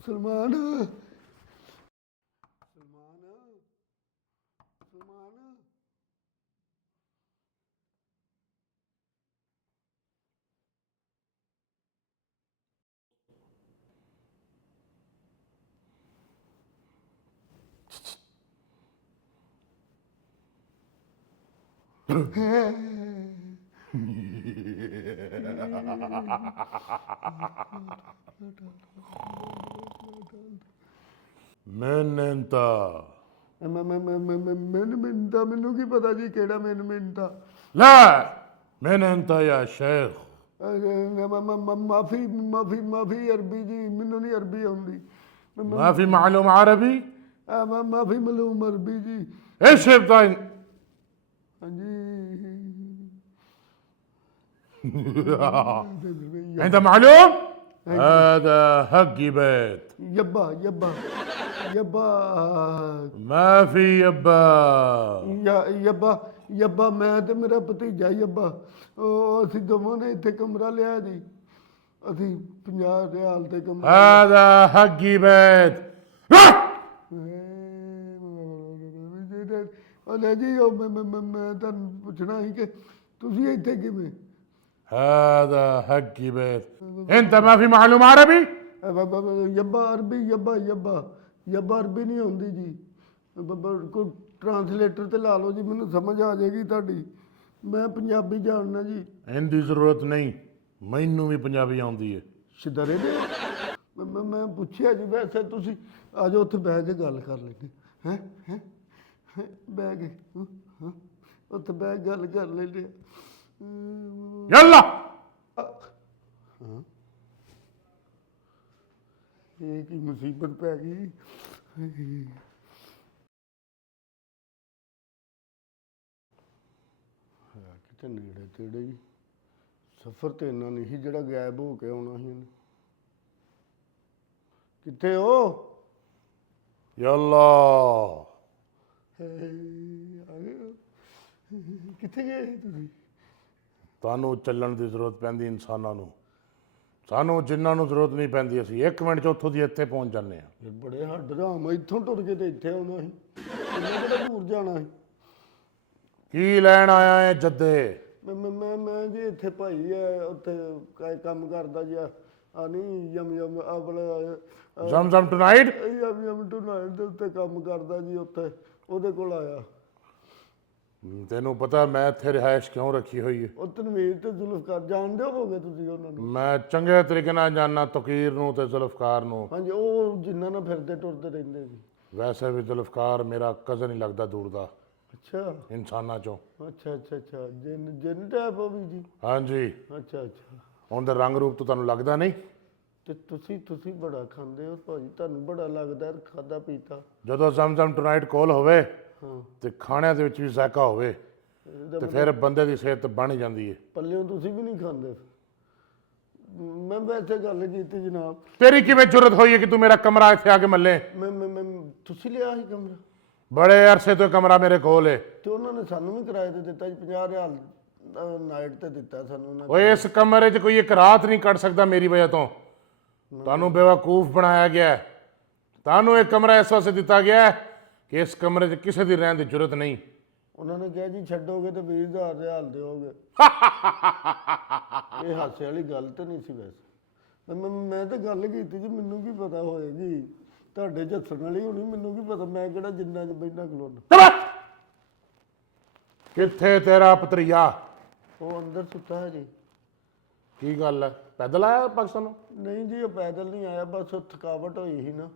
ਸਲਮਾਨ ਸਲਮਾਨ ਸਲਮਾਨ ਮਿਹਨਤਾ ਮੈਨੂੰ ਕੀ ਪਤਾ ਜੀ ਕਿਹੜਾ ਮਿਹਨਤਾ। لا من انت يا شيخ ਮਾਫੀ ਮਾਫੀ ਮਾਫੀ ਅਰਬੀ ਜੀ, ਮੈਨੂੰ ਨਹੀਂ ਅਰਬੀ ਆਉਂਦੀ। ما في معلوم عربي ਮਾਫੀ ਮਾਲੂਮ ਅਰਬੀ ਜੀ। ايش طيب ਹਾਂਜੀ انت معلوم هذا حقي بيت ਯੱਬਾ ਯੱਬਾ ਯੱਬਾ ما في يبا ਯੱਬਾ ਯੱਬਾ ਮੈਂ ਤੇ ਮੇਰਾ ਭਤੀਜਾ ਯੱਬਾ, ਉਹ ਅਸੀਂ ਦੋਵਾਂ ਨੇ ਇੱਥੇ ਕਮਰਾ ਲਿਆ ਜੀ। ਅਸੀਂ 50 ਰਿਆਲ ਤੇ ਕਮਰਾ। هذا حقي بيت ਲੈ ਜੀ ਉਹ ਮੈਂ ਤੁਹਾਨੂੰ ਪੁੱਛਣਾ ਸੀ ਕਿ ਤੁਸੀਂ ਇੱਥੇ ਕਿਵੇਂ? هذا حقي بيت انت ما في معلوم عربي ਯੱਬਾ ਅਰਬੀ ਯੱਬਾ ਯੱਬਾ ਯੱਬਾ ਅਰਬੀ ਨਹੀਂ ਆਉਂਦੀ ਜੀ। ਕੋਈ ਟਰਾਂਸਲੇਟਰ ਤੇ ਲਾ ਲਓ ਜੀ, ਮੈਨੂੰ ਸਮਝ ਆ ਜਾਏਗੀ ਤੁਹਾਡੀ। ਮੈਂ ਪੰਜਾਬੀ ਜਾਣਨਾ ਜੀ। عندي ضرورت नहीं ਮੈਨੂੰ ਵੀ ਪੰਜਾਬੀ ਆਉਂਦੀ ਹੈ। ਸਿੱਧਰੇ ਦੇ ਮੈਂ ਪੁੱਛਿਆ ਜੀ। ਵੈਸੇ ਤੁਸੀਂ ਆ ਜਾਓ ਉੱਥੇ ਬਹਿ ਕੇ ਗੱਲ ਕਰ ਲੈਂਦੇ। ਹੈ ਹੈ ਬਹਿ ਕੇ ਹਾਂ ਉੱਥੇ ਬਹਿ ਕੇ ਗੱਲ ਕਰ ਲੈਂਦੇ। يلا ਇਹ ਕੀ ਮੁਸੀਬਤ ਪੈ ਗਈ। ਤੇ ਨੇੜੇ ਤੇੜੇ ਹੀ ਸਫ਼ਰ ਤੇ ਇੰਨਾ ਨਹੀਂ ਸੀ ਜਿਹੜਾ ਗਾਇਬ ਹੋ ਕੇ ਆਉਣਾ ਸੀ ਉਹਨੇ। ਕਿੱਥੇ ਹੋ? ਯੱਲਾ ਆ ਗਏ ਹੋ? ਕਿੱਥੇ ਗਏ ਸੀ ਤੁਸੀਂ? ਤੁਹਾਨੂੰ ਚੱਲਣ ਦੀ ਜ਼ਰੂਰਤ ਪੈਂਦੀ ਇਨਸਾਨਾਂ ਨੂੰ, ਸਾਨੂੰ ਜਿੰਨਾਂ ਨੂੰ ਜ਼ਰੂਰਤ ਨਹੀਂ ਪੈਂਦੀ ਅਸੀਂ 1 ਮਿੰਟ 'ਚ ਉੱਥੋਂ ਦੀ ਇੱਥੇ ਪਹੁੰਚ ਜਾਂਦੇ ਹਾਂ। ਫਿਰ ਬੜੇ ਹੱਡ ਰਾਮ ਇੱਥੋਂ ਟੁਰ ਕੇ ਤੇ ਇੱਥੇ ਆਉਣਾ ਸੀ, ਇੰਨਾ ਕਿਹੜਾ ਦੂਰ ਜਾਣਾ ਸੀ। ਕੀ ਲੈਣ ਆਇਆ ਹੈ ਜੱਦੇ? ਮੈਂ ਜੀ ਇੱਥੇ ਭਾਈ ਹੈ ਉੱਥੇ ਕੰਮ ਕਰਦਾ ਜੀ ਆ ਨਹੀਂ ਯਮ ਆਪਣਾ ਜ਼ਮਜ਼ਮ ਟੁਨਾਈਟ। ਯਮ ਟੂਨਾਈਟ ਦੇ ਉੱਤੇ ਕੰਮ ਕਰਦਾ ਜੀ, ਉੱਥੇ ਉਹਦੇ ਕੋਲ ਆਇਆ। ਤੈਨੂੰ ਪਤਾ ਮੈਂ ਇੱਥੇ ਰਿਹਾਇਸ਼ ਕਿਉਂ ਰੱਖੀ ਹੋਈ ਹੈ? ਉਹ ਤਨਵੀਰ ਤੇ ਜ਼ੁਲਫਕਾਰ ਜਾਣਦੇ ਹੋਵੋਗੇ ਤੁਸੀਂ ਉਹਨਾਂ ਨੂੰ? ਮੈਂ ਚੰਗੇ ਤਰੀਕੇ ਨਾਲ ਜਾਣਦਾ ਤਕੀਰ ਨੂੰ ਤੇ ਜ਼ੁਲਫਕਾਰ ਨੂੰ। ਹਾਂਜੀ, ਉਹ ਜਿਨ੍ਹਾਂ ਨਾਲ ਫਿਰਦੇ ਟੁਰਦੇ ਰਹਿੰਦੇ ਸੀ। ਵੈਸੇ ਵੀ ਜ਼ੁਲਫਕਾਰ ਮੇਰਾ ਕਜ਼ਨ ਹੀ ਲੱਗਦਾ ਦੂਰ ਦਾ, ਅੱਛਾ ਇਨਸਾਨਾਂ ਚੋਂ। ਅੱਛਾ ਜਿੰਨ ਟੈਪ ਹੋ ਵੀ ਜੀ? ਹਾਂਜੀ। ਅੱਛਾ ਉਹਦਾ ਰੰਗ ਰੂਪ ਤੋਂ ਤੁਹਾਨੂੰ ਲੱਗਦਾ ਨਹੀਂ? ਤੇ ਤੁਸੀਂ ਬੜਾ ਖਾਂਦੇ ਹੋ ਭਾਜੀ, ਤੁਹਾਨੂੰ ਬੜਾ ਲੱਗਦਾ ਖਾਦਾ ਪੀਤਾ। ਜਦੋਂ ਜ਼ਮਜ਼ਮ ਟੁਨਾਈਟ ਕੋਲ ਹੋਵੇ ਹਾਂ, ਤੇ ਖਾਣਿਆਂ ਦੇ ਵਿੱਚ ਵੀ ਜ਼ਾਇਕਾ ਹੋਵੇ ਤੇ ਫਿਰ ਬੰਦੇ ਦੀ ਸਿਹਤ ਬਣ ਹੀ ਜਾਂਦੀ ਹੈ। ਪੱਲਿਓਂ ਤੁਸੀਂ ਵੀ ਨਹੀਂ ਖਾਂਦੇ? ਮੈਂ ਵੈਸੇ ਗੱਲ ਕੀਤੀ ਜਨਾਬ। ਤੇਰੀ ਕਿਵੇਂ ਜ਼ਰੂਰਤ ਹੋਈ ਹੈ ਕਿ ਤੂੰ ਮੇਰਾ ਕਮਰਾ ਇੱਥੇ ਆ ਕੇ ਮੱਲੇ? ਮੈਂ ਤੁਸੀਂ ਲਿਆ ਸੀ ਕਮਰਾ? ਬੜੇ ਅਰਸੇ ਤੋਂ ਕਮਰਾ ਮੇਰੇ ਕੋਲ ਹੈ। ਤੇ ਉਹਨਾਂ ਨੇ ਸਾਨੂੰ ਵੀ ਕਿਰਾਏ ਤੇ ਦਿੱਤਾ ਜੀ, 50,000 ਨਾਈਟ ਤੇ ਦਿੱਤਾ ਸਾਨੂੰ ਉਹਨਾਂ ਨੇ। ਓਏ ਇਸ ਕਮਰੇ 'ਚ ਕੋਈ ਇੱਕ ਰਾਤ ਨਹੀਂ ਕੱਢ ਸਕਦਾ ਮੇਰੀ ਵਜ੍ਹਾ ਤੋਂ। ਤੁਹਾਨੂੰ ਬੇਵਕੂਫ ਬਣਾਇਆ ਗਿਆ ਹੈ। ਤੁਹਾਨੂੰ ਇਹ ਕਮਰਾ ਇਸ ਵਾਸਤੇ ਦਿੱਤਾ ਗਿਆ ਹੈ ਕਿ ਇਸ ਕਮਰੇ 'ਚ ਕਿਸੇ ਦੀ ਰਹਿਣ ਦੀ ਜ਼ਰੂਰਤ ਨਹੀਂ। ਉਹਨਾਂ ਨੇ ਕਿਹਾ ਜੀ ਛੱਡੋਗੇ ਤੇ 20,000 ਰਿਆਲ ਦਿਓਗੇ। ਇਹ ਹਾਸੇ ਵਾਲੀ ਗੱਲ ਤਾਂ ਨਹੀਂ ਸੀ ਵੈਸੇ। ਮੈਂ ਤਾਂ ਗੱਲ ਕੀਤੀ ਜੀ, ਮੈਨੂੰ ਕੀ ਪਤਾ ਹੋਏਗੀ ਤੁਹਾਡੇ ਝੱਸਣ ਵਾਲੀ ਹੋਣੀ, ਮੈਨੂੰ ਕੀ ਪਤਾ, ਮੈਂ ਕਿਹੜਾ ਜਿੰਨਾ 'ਚ ਬੈਠਾ ਖਲੋਣਾ। ਕਿੱਥੇ ਤੇਰਾ ਪਤਰੀਆ? ਉਹ ਅੰਦਰ ਸੁੱਤਾ ਹੈ ਜੀ। ਕੀ ਗੱਲ ਹੈ, ਪੈਦਲ ਆਇਆ ਪਾਕਿਸਤਾਨ ਨੂੰ? ਨਹੀਂ ਜੀ, ਉਹ ਪੈਦਲ ਨਹੀਂ ਆਇਆ, ਬਸ ਉਹ ਥਕਾਵਟ ਹੋਈ ਸੀ ਨਾ,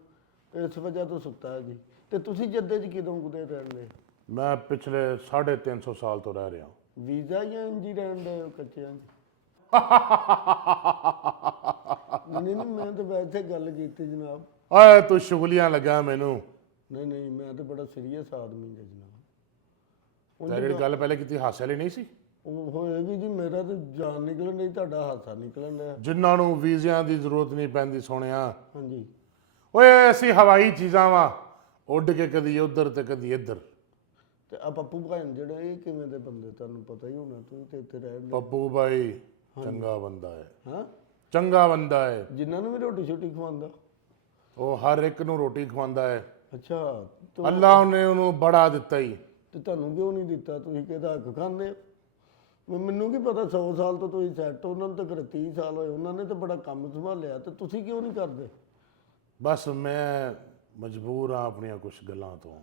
ਇਸ ਵਜ੍ਹਾ ਤੋਂ ਸੁੱਤਾ ਹੈ ਜੀ। ਤੇ ਤੁਸੀਂ ਜੱਦੇ 'ਚ ਕਿਦੋਂ ਕੁਦੇ ਰਹਿੰਦੇ? ਮੈਂ ਪਿਛਲੇ 350 ਸਾਲ ਤੋਂ ਰਹਿ ਰਿਹਾ। ਵੀਜ਼ਾ ਜਾਂ ਇੰਜੀ ਰਹਿਣ ਦੇ ਕੱਚਿਆਂ 'ਚ? ਨਹੀਂ ਮੈਂ ਤਾਂ ਵੈਸੇ ਗੱਲ ਕੀਤੀ ਜਨਾਬ। ਓਏ ਤੂੰ ਸ਼ੁਗਲੀਆਂ ਲੱਗਾ ਮੈਨੂੰ। ਨਹੀਂ ਮੈਂ ਤਾਂ ਬੜਾ ਸੀਰੀਅਸ ਆਦਮੀ ਹਾਂ ਜਨਾਬ। ਤੇਰੀ ਜਿਹੜੀ ਗੱਲ ਪਹਿਲੇ ਕੀਤੀ ਹਾਸੇ ਵਾਲੀ ਨਹੀਂ ਸੀ? ਉਹ ਹੋਏਗੀ ਜੀ, ਮੇਰਾ ਤਾਂ ਜਾਨ ਨਿਕਲਣ ਨਹੀਂ, ਤੁਹਾਡਾ ਹਾਸਾ ਨਿਕਲਣ ਡਿਆ। ਜਿਨ੍ਹਾਂ ਨੂੰ ਵੀਜ਼ਿਆਂ ਦੀ ਜ਼ਰੂਰਤ ਨਹੀਂ ਪੈਂਦੀ ਸੋਹਣਿਆ। ਹਾਂਜੀ। ਓਏ ਅਸੀਂ ਹਵਾਈ ਚੀਜ਼ਾਂ ਵਾ, ਉੱਡ ਕੇ ਕਦੀ ਉੱਧਰ ਤੇ ਕਦੀ ਇੱਧਰ। ਤੇ ਆ ਪੱਪੂ ਭਾਈ ਜਿਹੜੇ, ਇਹ ਕਿਵੇਂ ਦੇ ਬੰਦੇ? ਤੁਹਾਨੂੰ ਪਤਾ ਹੀ ਹੋਣਾ, ਤੁਸੀਂ ਤੇ ਇੱਥੇ ਰਹਿੰਦੇ। ਪੱਪੂ ਬਾਈ ਚੰਗਾ ਬੰਦਾ ਹੈ। ਹਾਂ, ਚੰਗਾ ਬੰਦਾ ਹੈ। ਜਿਨ੍ਹਾਂ ਨੂੰ ਵੀ ਰੋਟੀ ਛੋਟੀ ਖਵਾਉਂਦਾ? ਉਹ ਹਰ ਇੱਕ ਨੂੰ ਰੋਟੀ ਖਵਾਉਂਦਾ ਹੈ। ਅੱਛਾ। ਅੱਲਾਹ ਨੇ ਉਹਨੂੰ ਬੜਾ ਦਿੱਤਾ ਹੀ। ਤੇ ਤੁਹਾਨੂੰ ਕਿਉਂ ਨਹੀਂ ਦਿੱਤਾ? ਤੁਸੀਂ ਕਿਹਦਾ ਹੱਕ ਖਾਂਦੇ ਹੋ? ਮੈਨੂੰ ਕੀ ਪਤਾ, 100 ਸਾਲ ਤੋਂ ਤੁਸੀਂ ਸੈੱਟ, ਉਹਨਾਂ ਨੂੰ ਤਾਂ ਫਿਰ 30 ਸਾਲ ਹੋਏ, ਉਹਨਾਂ ਨੇ ਤਾਂ ਬੜਾ ਕੰਮ ਸੰਭਾਲਿਆ, ਤੇ ਤੁਸੀਂ ਕਿਉਂ ਨਹੀਂ ਕਰਦੇ? ਬਸ ਮੈਂ ਮਜਬੂਰ ਹਾਂ ਆਪਣੀਆਂ ਕੁਝ ਗੱਲਾਂ ਤੋਂ।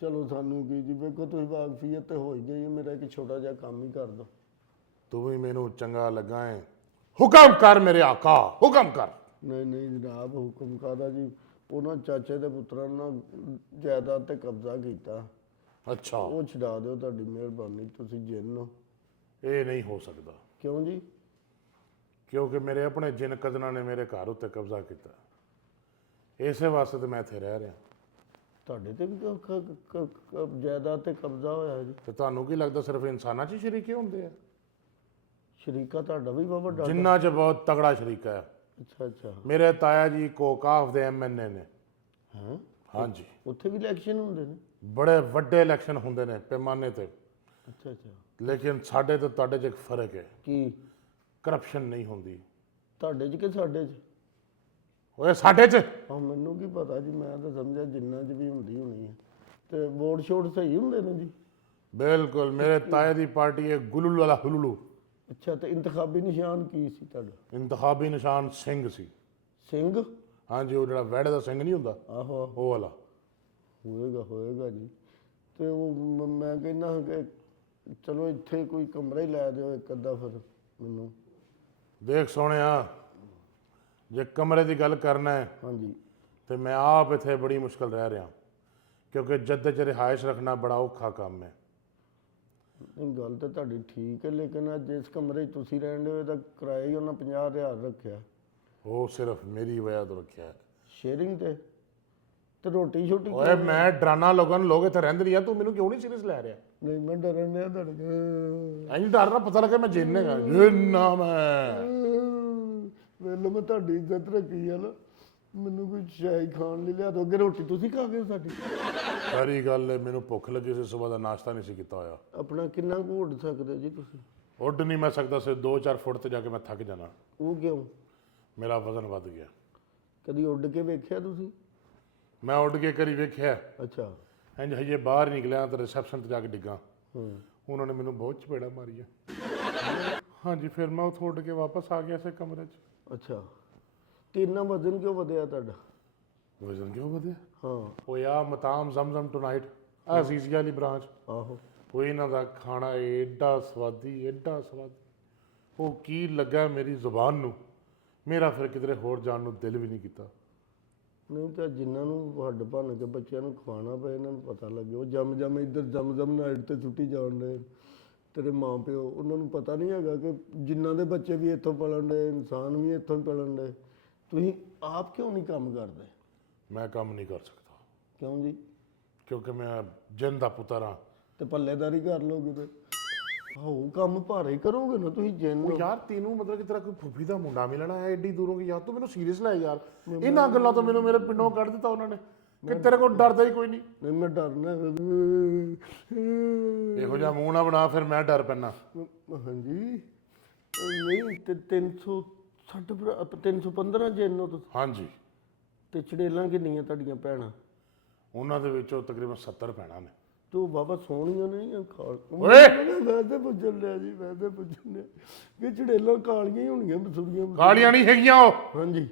ਚਲੋ ਸਾਨੂੰ ਕੀ ਜੀ, ਵੇਖੋ ਤੁਸੀਂ ਵਾਕਫੀਅਤ ਤੇ ਹੋ ਹੀ ਗਈ ਹੈ, ਮੇਰਾ ਇੱਕ ਛੋਟਾ ਜਿਹਾ ਕੰਮ ਹੀ ਕਰ ਦਿਓ। ਤੂੰ ਵੀ ਮੈਨੂੰ ਚੰਗਾ ਲੱਗਾ ਹੈ। ਹੁਕਮ ਕਰ ਮੇਰੇ ਆਕਾ, ਹੁਕਮ ਕਰ। ਨਹੀਂ ਜਨਾਬ, ਹੁਕਮ ਕਾਹਦਾ ਜੀ? ਉਹਨਾਂ ਚਾਚੇ ਦੇ ਪੁੱਤਰਾਂ ਨਾਲ ਜਾਇਦਾਦ ਤੇ ਕਬਜ਼ਾ ਕੀਤਾ। ਅੱਛਾ, ਉਹ ਛਡਾ ਦਿਓ, ਤੁਹਾਡੀ ਮਿਹਰਬਾਨੀ, ਤੁਸੀਂ ਜਿੰਨ ਹੋ। ਇਹ ਨਹੀਂ ਹੋ ਸਕਦਾ। ਕਿਉਂ ਜੀ? ਕਿਉਂਕਿ ਮੇਰੇ ਆਪਣੇ ਜਿਨ ਕਜ਼ਨਾਂ ਨੇ ਮੇਰੇ ਘਰ ਉੱਤੇ ਕਬਜ਼ਾ ਕੀਤਾ, ਇਸੇ ਵਾਸਤੇ ਤਾਂ ਮੈਂ ਇੱਥੇ ਰਹਿ ਰਿਹਾ। ਤੁਹਾਡੇ ਤੇ ਵੀ ਜਾਇਦਾਦ ਤੇ ਕਬਜ਼ਾ ਹੋਇਆ ਜੀ? ਤੇ ਤੁਹਾਨੂੰ ਕੀ ਲੱਗਦਾ ਸਿਰਫ ਇਨਸਾਨਾਂ 'ਚ ਹੀ ਸ਼ਰੀਕੇ ਹੁੰਦੇ ਆ? ਸ਼ਰੀਕਾ ਤੁਹਾਡਾ ਵੀ ਬਾਬਾ ਡਾਡਾ? ਜਿੰਨਾਂ 'ਚ ਬਹੁਤ ਤਗੜਾ ਸ਼ਰੀਕਾ ਹੈ। ਅੱਛਾ। ਮੇਰੇ ਤਾਇਆ ਜੀ ਕੋਕਾਫ ਦੇ MNA ਨੇ। ਹਾਂ, ਹਾਂਜੀ, ਉੱਥੇ ਵੀ ਇਲੈਕਸ਼ਨ ਹੁੰਦੇ ਨੇ? ਬੜੇ ਵੱਡੇ ਇਲੈਕਸ਼ਨ ਹੁੰਦੇ ਨੇ ਪੈਮਾਨੇ ਤੇ। ਅੱਛਾ। ਲੇਕਿਨ ਸਾਡੇ ਤੇ ਤੁਹਾਡੇ 'ਚ ਇੱਕ ਫਰਕ ਹੈ, ਕੀ? ਕਰਪਸ਼ਨ ਨਹੀਂ ਹੁੰਦੀ। ਤੁਹਾਡੇ 'ਚ ਕਿ ਸਾਡੇ 'ਚ? ਓਏ ਸਾਡੇ 'ਚ ਮੈਨੂੰ ਕੀ ਪਤਾ ਜੀ, ਮੈਂ ਤਾਂ ਸਮਝਿਆ ਜਿੰਨਾਂ 'ਚ ਵੀ ਹੁੰਦੀ ਹੋਣੀ ਹੈ। ਤੇ ਵੋਟ ਛੋਟ ਸਹੀ ਹੁੰਦੇ ਨੇ ਜੀ? ਬਿਲਕੁਲ। ਮੇਰੇ ਤਾਏ ਦੀ ਪਾਰਟੀ ਹੈ ਗੁਲੂਲ ਵਾਲਾ ਹੁਲੂਲੂ। ਅੱਛਾ, ਤੇ ਇੰਤਖਾਬੀ ਨਿਸ਼ਾਨ ਕੀ ਸੀ ਤੁਹਾਡਾ? ਇੰਤਖਾਬੀ ਨਿਸ਼ਾਨ ਸਿੰਘ ਸੀ। ਸਿੰਘ? ਹਾਂਜੀ, ਉਹ ਜਿਹੜਾ ਵੈੜੇ ਦਾ ਸਿੰਘ ਨਹੀਂ ਹੁੰਦਾ, ਆਹੋ। ਉਹ ਵਾਲਾ। ਹੋਏਗਾ ਜੀ। ਤੇ ਉਹ ਮੈਂ ਕਹਿੰਦਾ ਕਿ ਚਲੋ ਇੱਥੇ ਕੋਈ ਕਮਰਾ ਹੀ ਲੈ ਦਿਓ ਇੱਕ ਅੱਧਾ ਫਿਰ ਮੈਨੂੰ। ਦੇਖ ਸੋਹਣਿਆ, ਜੇ ਕਮਰੇ ਦੀ ਗੱਲ ਕਰਨਾ ਹੈ ਹਾਂਜੀ। ਤੇ ਮੈਂ ਆਪ ਇੱਥੇ ਬੜੀ ਮੁਸ਼ਕਲ ਰਹਿ ਰਿਹਾ, ਕਿਉਂਕਿ ਜੱਦੇ 'ਚ ਰਿਹਾਇਸ਼ ਰੱਖਣਾ ਬੜਾ ਔਖਾ ਕੰਮ ਹੈ। ਨਹੀਂ, ਗੱਲ ਤਾਂ ਤੁਹਾਡੀ ਠੀਕ ਹੈ, ਲੇਕਿਨ ਅੱਜ ਜਿਸ ਕਮਰੇ 'ਚ ਤੁਸੀਂ ਰਹਿੰਦੇ ਹੋ ਇਹਦਾ ਕਿਰਾਇਆ ਹੀ ਉਹਨਾਂ 50,000 ਰੱਖਿਆ। ਉਹ ਸਿਰਫ ਮੇਰੀ ਵਜ੍ਹਾ ਤੋਂ ਰੱਖਿਆ ਹੈ। ਸ਼ੇਅਰਿੰਗ ਤੇ ਰੋਟੀ ਛੋਟੀ? ਓਏ ਮੈਂ ਡਰਾਨਾ ਲੋਕਾਂ ਨੂੰ, ਲੋਕ ਇੱਥੇ ਰਹਿੰਦੇ ਨਹੀਂ ਆ, ਤੂੰ ਮੈਨੂੰ ਕਿਉਂ ਨਹੀਂ ਸੀਰੀਅਸ ਲੈ ਰਿਹਾ? ਨਹੀਂ ਮੈਂ ਡਰਨ ਡਿਆ ਤੁਹਾਡੇ ਕੋਲ। ਐਂ ਡਰਨਾ ਪਤਾ ਲੱਗਾ ਮੈਂ ਜਿੰਨ ਹੈਗਾ ਜਿੰਨਾ ਮੈਂ ਵੇਲੇ ਮੈਂ ਤੁਹਾਡੀ ਇੱਜ਼ਤ ਰੱਖੀ ਆ ਨਾ, ਮੈਨੂੰ ਕੋਈ ਸ਼ਾਈ ਖਾਣ ਲਈ ਲਿਆ ਦੋ। ਅੱਗੇ ਰੋਟੀ ਤੁਸੀਂ ਖਾ ਗਏ ਸਾਡੀ। ਸਾਰੀ ਗੱਲ ਹੈ, ਮੈਨੂੰ ਭੁੱਖ ਲੱਗੀ ਸੀ, ਸਵੇਰ ਦਾ ਨਾਸ਼ਤਾ ਨਹੀਂ ਸੀ ਕੀਤਾ ਹੋਇਆ। ਆਪਣਾ ਕਿੰਨਾ ਕੁ ਉੱਡ ਸਕਦੇ ਜੀ ਤੁਸੀਂ? ਉੱਡ ਨਹੀਂ ਮੈਂ ਸਕਦਾ ਸੀ, 2-4 ਫੁੱਟ ਤੇ ਜਾ ਕੇ ਮੈਂ ਥੱਕ ਜਾਣਾ। ਉਹ ਕਿਉਂ? ਮੇਰਾ ਵਜ਼ਨ ਵੱਧ ਗਿਆ। ਕਦੀ ਉੱਡ ਕੇ ਵੇਖਿਆ ਤੁਸੀਂ? ਮੈਂ ਉੱਡ ਕੇ ਕਰੀ ਵੇਖਿਆ, ਅੱਛਾ। ਇੰਜ ਹਜੇ ਬਾਹਰ ਨਿਕਲਿਆ ਤਾਂ ਰਿਸੈਪਸ਼ਨ ਤੇ ਜਾ ਕੇ ਡਿੱਗਾ। ਹੂੰ। ਉਹਨਾਂ ਨੇ ਮੈਨੂੰ ਬਹੁਤ ਚਪੇੜਾ ਮਾਰੀਆਂ। ਹਾਂਜੀ, ਫਿਰ ਮੈਂ ਉੱਥੋਂ ਉੱਡ ਕੇ ਵਾਪਸ ਆ ਗਿਆ ਇਸੇ ਕਮਰੇ 'ਚ। ਅੱਛਾ, ਤੇ ਇੰਨਾ ਵਜ਼ਨ ਕਿਉਂ ਵਧਿਆ ਤੁਹਾਡਾ? ਵਜ਼ਨ ਕਿਉਂ ਵਧਿਆ? ਹਾਂ। ਉਹ ਯਾ ਮਤਾਮ ਜ਼ਮਜ਼ਮ ਟੂਨਾਈਟ ਅਜ਼ੀਜ਼ੀ ਵਾਲੀ ਬ੍ਰਾਂਚ, ਆਹੋ। ਉਹ ਇਹਨਾਂ ਦਾ ਖਾਣਾ ਐਡਾ ਸਵਾਦੀ, ਐਡਾ ਸਵਾਦੀ। ਉਹ ਕੀ ਲੱਗਾ ਮੇਰੀ ਜ਼ੁਬਾਨ ਨੂੰ, ਮੇਰਾ ਫਿਰ ਕਿਧਰੇ ਹੋਰ ਜਾਣ ਨੂੰ ਦਿਲ ਵੀ ਨਹੀਂ ਕੀਤਾ। ਨਹੀਂ ਤਾਂ ਜਿਨ੍ਹਾਂ ਨੂੰ ਹੱਡ ਭੰਨ ਕੇ ਬੱਚਿਆਂ ਨੂੰ ਖਵਾਉਣਾ ਪਏ, ਇਹਨਾਂ ਨੂੰ ਪਤਾ ਲੱਗੇ। ਉਹ ਜਮ ਇੱਧਰ ਜਮ ਨਾਈਟ ਤੇ ਸੁੱਟੀ ਜਾਣ ਦੇ ਤੇਰੇ ਮਾਂ ਪਿਓ, ਉਹਨਾਂ ਨੂੰ ਪਤਾ ਨਹੀਂ ਹੈਗਾ ਕਿ ਜਿਨ੍ਹਾਂ ਦੇ ਬੱਚੇ ਵੀ ਇੱਥੋਂ ਪਲਣ ਦੇ, ਇਨਸਾਨ ਵੀ ਇੱਥੋਂ ਪਲਣ ਦੇ। ਤੁਸੀਂ ਆਪ ਕਿਉਂ ਨਹੀਂ ਕੰਮ ਕਰਦੇ? ਮੈਂ ਕੰਮ ਨਹੀਂ ਕਰ ਸਕਦਾ। ਕਿਉਂ ਜੀ? ਕਿਉਂਕਿ ਮੈਂ ਜਿੰਨ ਦਾ ਪੁੱਤਰ ਹਾਂ। ਤੇ ਪੱਲੇਦਾਰੀ ਕਰ ਲੋਗੇ ਤੇ ਆਹੋ ਕੰਮ ਭਾਰੇ ਹੀ ਕਰੋਗੇ ਨਾ ਤੁਸੀਂ। ਜਿੰਨ ਉਹ ਯਾਰ ਤੈਨੂੰ ਮਤਲਬ ਕਿ ਤੇਰਾ ਕੋਈ ਫੁੱਫੀ ਦਾ ਮੁੰਡਾ ਮਿਲਣਾ ਹੈ ਐਡੀ ਦੂਰੋਂ? ਕਿ ਯਾਰ ਤੂੰ ਮੈਨੂੰ ਸੀਰੀਅਸ ਲੈ ਯਾਰ, ਇਹਨਾਂ ਗੱਲਾਂ ਤੋਂ ਮੈਨੂੰ ਮੇਰੇ ਪਿੰਡੋਂ ਕੱਢ ਦਿੱਤਾ ਉਹਨਾਂ ਨੇ ਕਿ ਤੇਰੇ ਕੋਲ ਡਰਦਾ ਹੀ ਕੋਈ ਨਹੀਂ। ਨਹੀਂ ਮੈਂ ਡਰਨਾ। ਇਹੋ ਜਿਹਾ ਮੂੰਹ ਨਾ ਬਣਾ, ਫਿਰ ਮੈਂ ਡਰ ਪੈਣਾ। ਹਾਂਜੀ ਨਹੀਂ ਤੇ 315 ਜਿੰਨ ਹੋ ਤੁਸੀਂ? ਹਾਂਜੀ। ਤੇ ਚੜੇਲਾਂ ਕਿੰਨੀਆਂ ਤੁਹਾਡੀਆਂ ਭੈਣਾਂ? ਉਹਨਾਂ ਦੇ ਵਿੱਚੋਂ ਤਕਰੀਬਨ 70 ਭੈਣਾਂ ਨੇ। ਤੂੰ ਬਾਬਾ ਸੋਹਣੀਆਂ ਨਹੀਂ ਆ ਖਾਲ? ਓਏ! ਵੈਸੇ ਪੁੱਛਣ ਲਿਆ ਜੀ, ਵੈਸੇ ਪੁੱਛਣ ਲਿਆ ਕਿ ਚੜੇਲਾਂ ਕਾਲੀਆਂ ਹੀ ਹੋਣਗੀਆਂ ਮਸੂੜੀਆਂ। ਕਾਲੀਆਂ ਨਹੀਂ ਹੈਗੀਆਂ ਉਹ, ਹਾਂਜੀ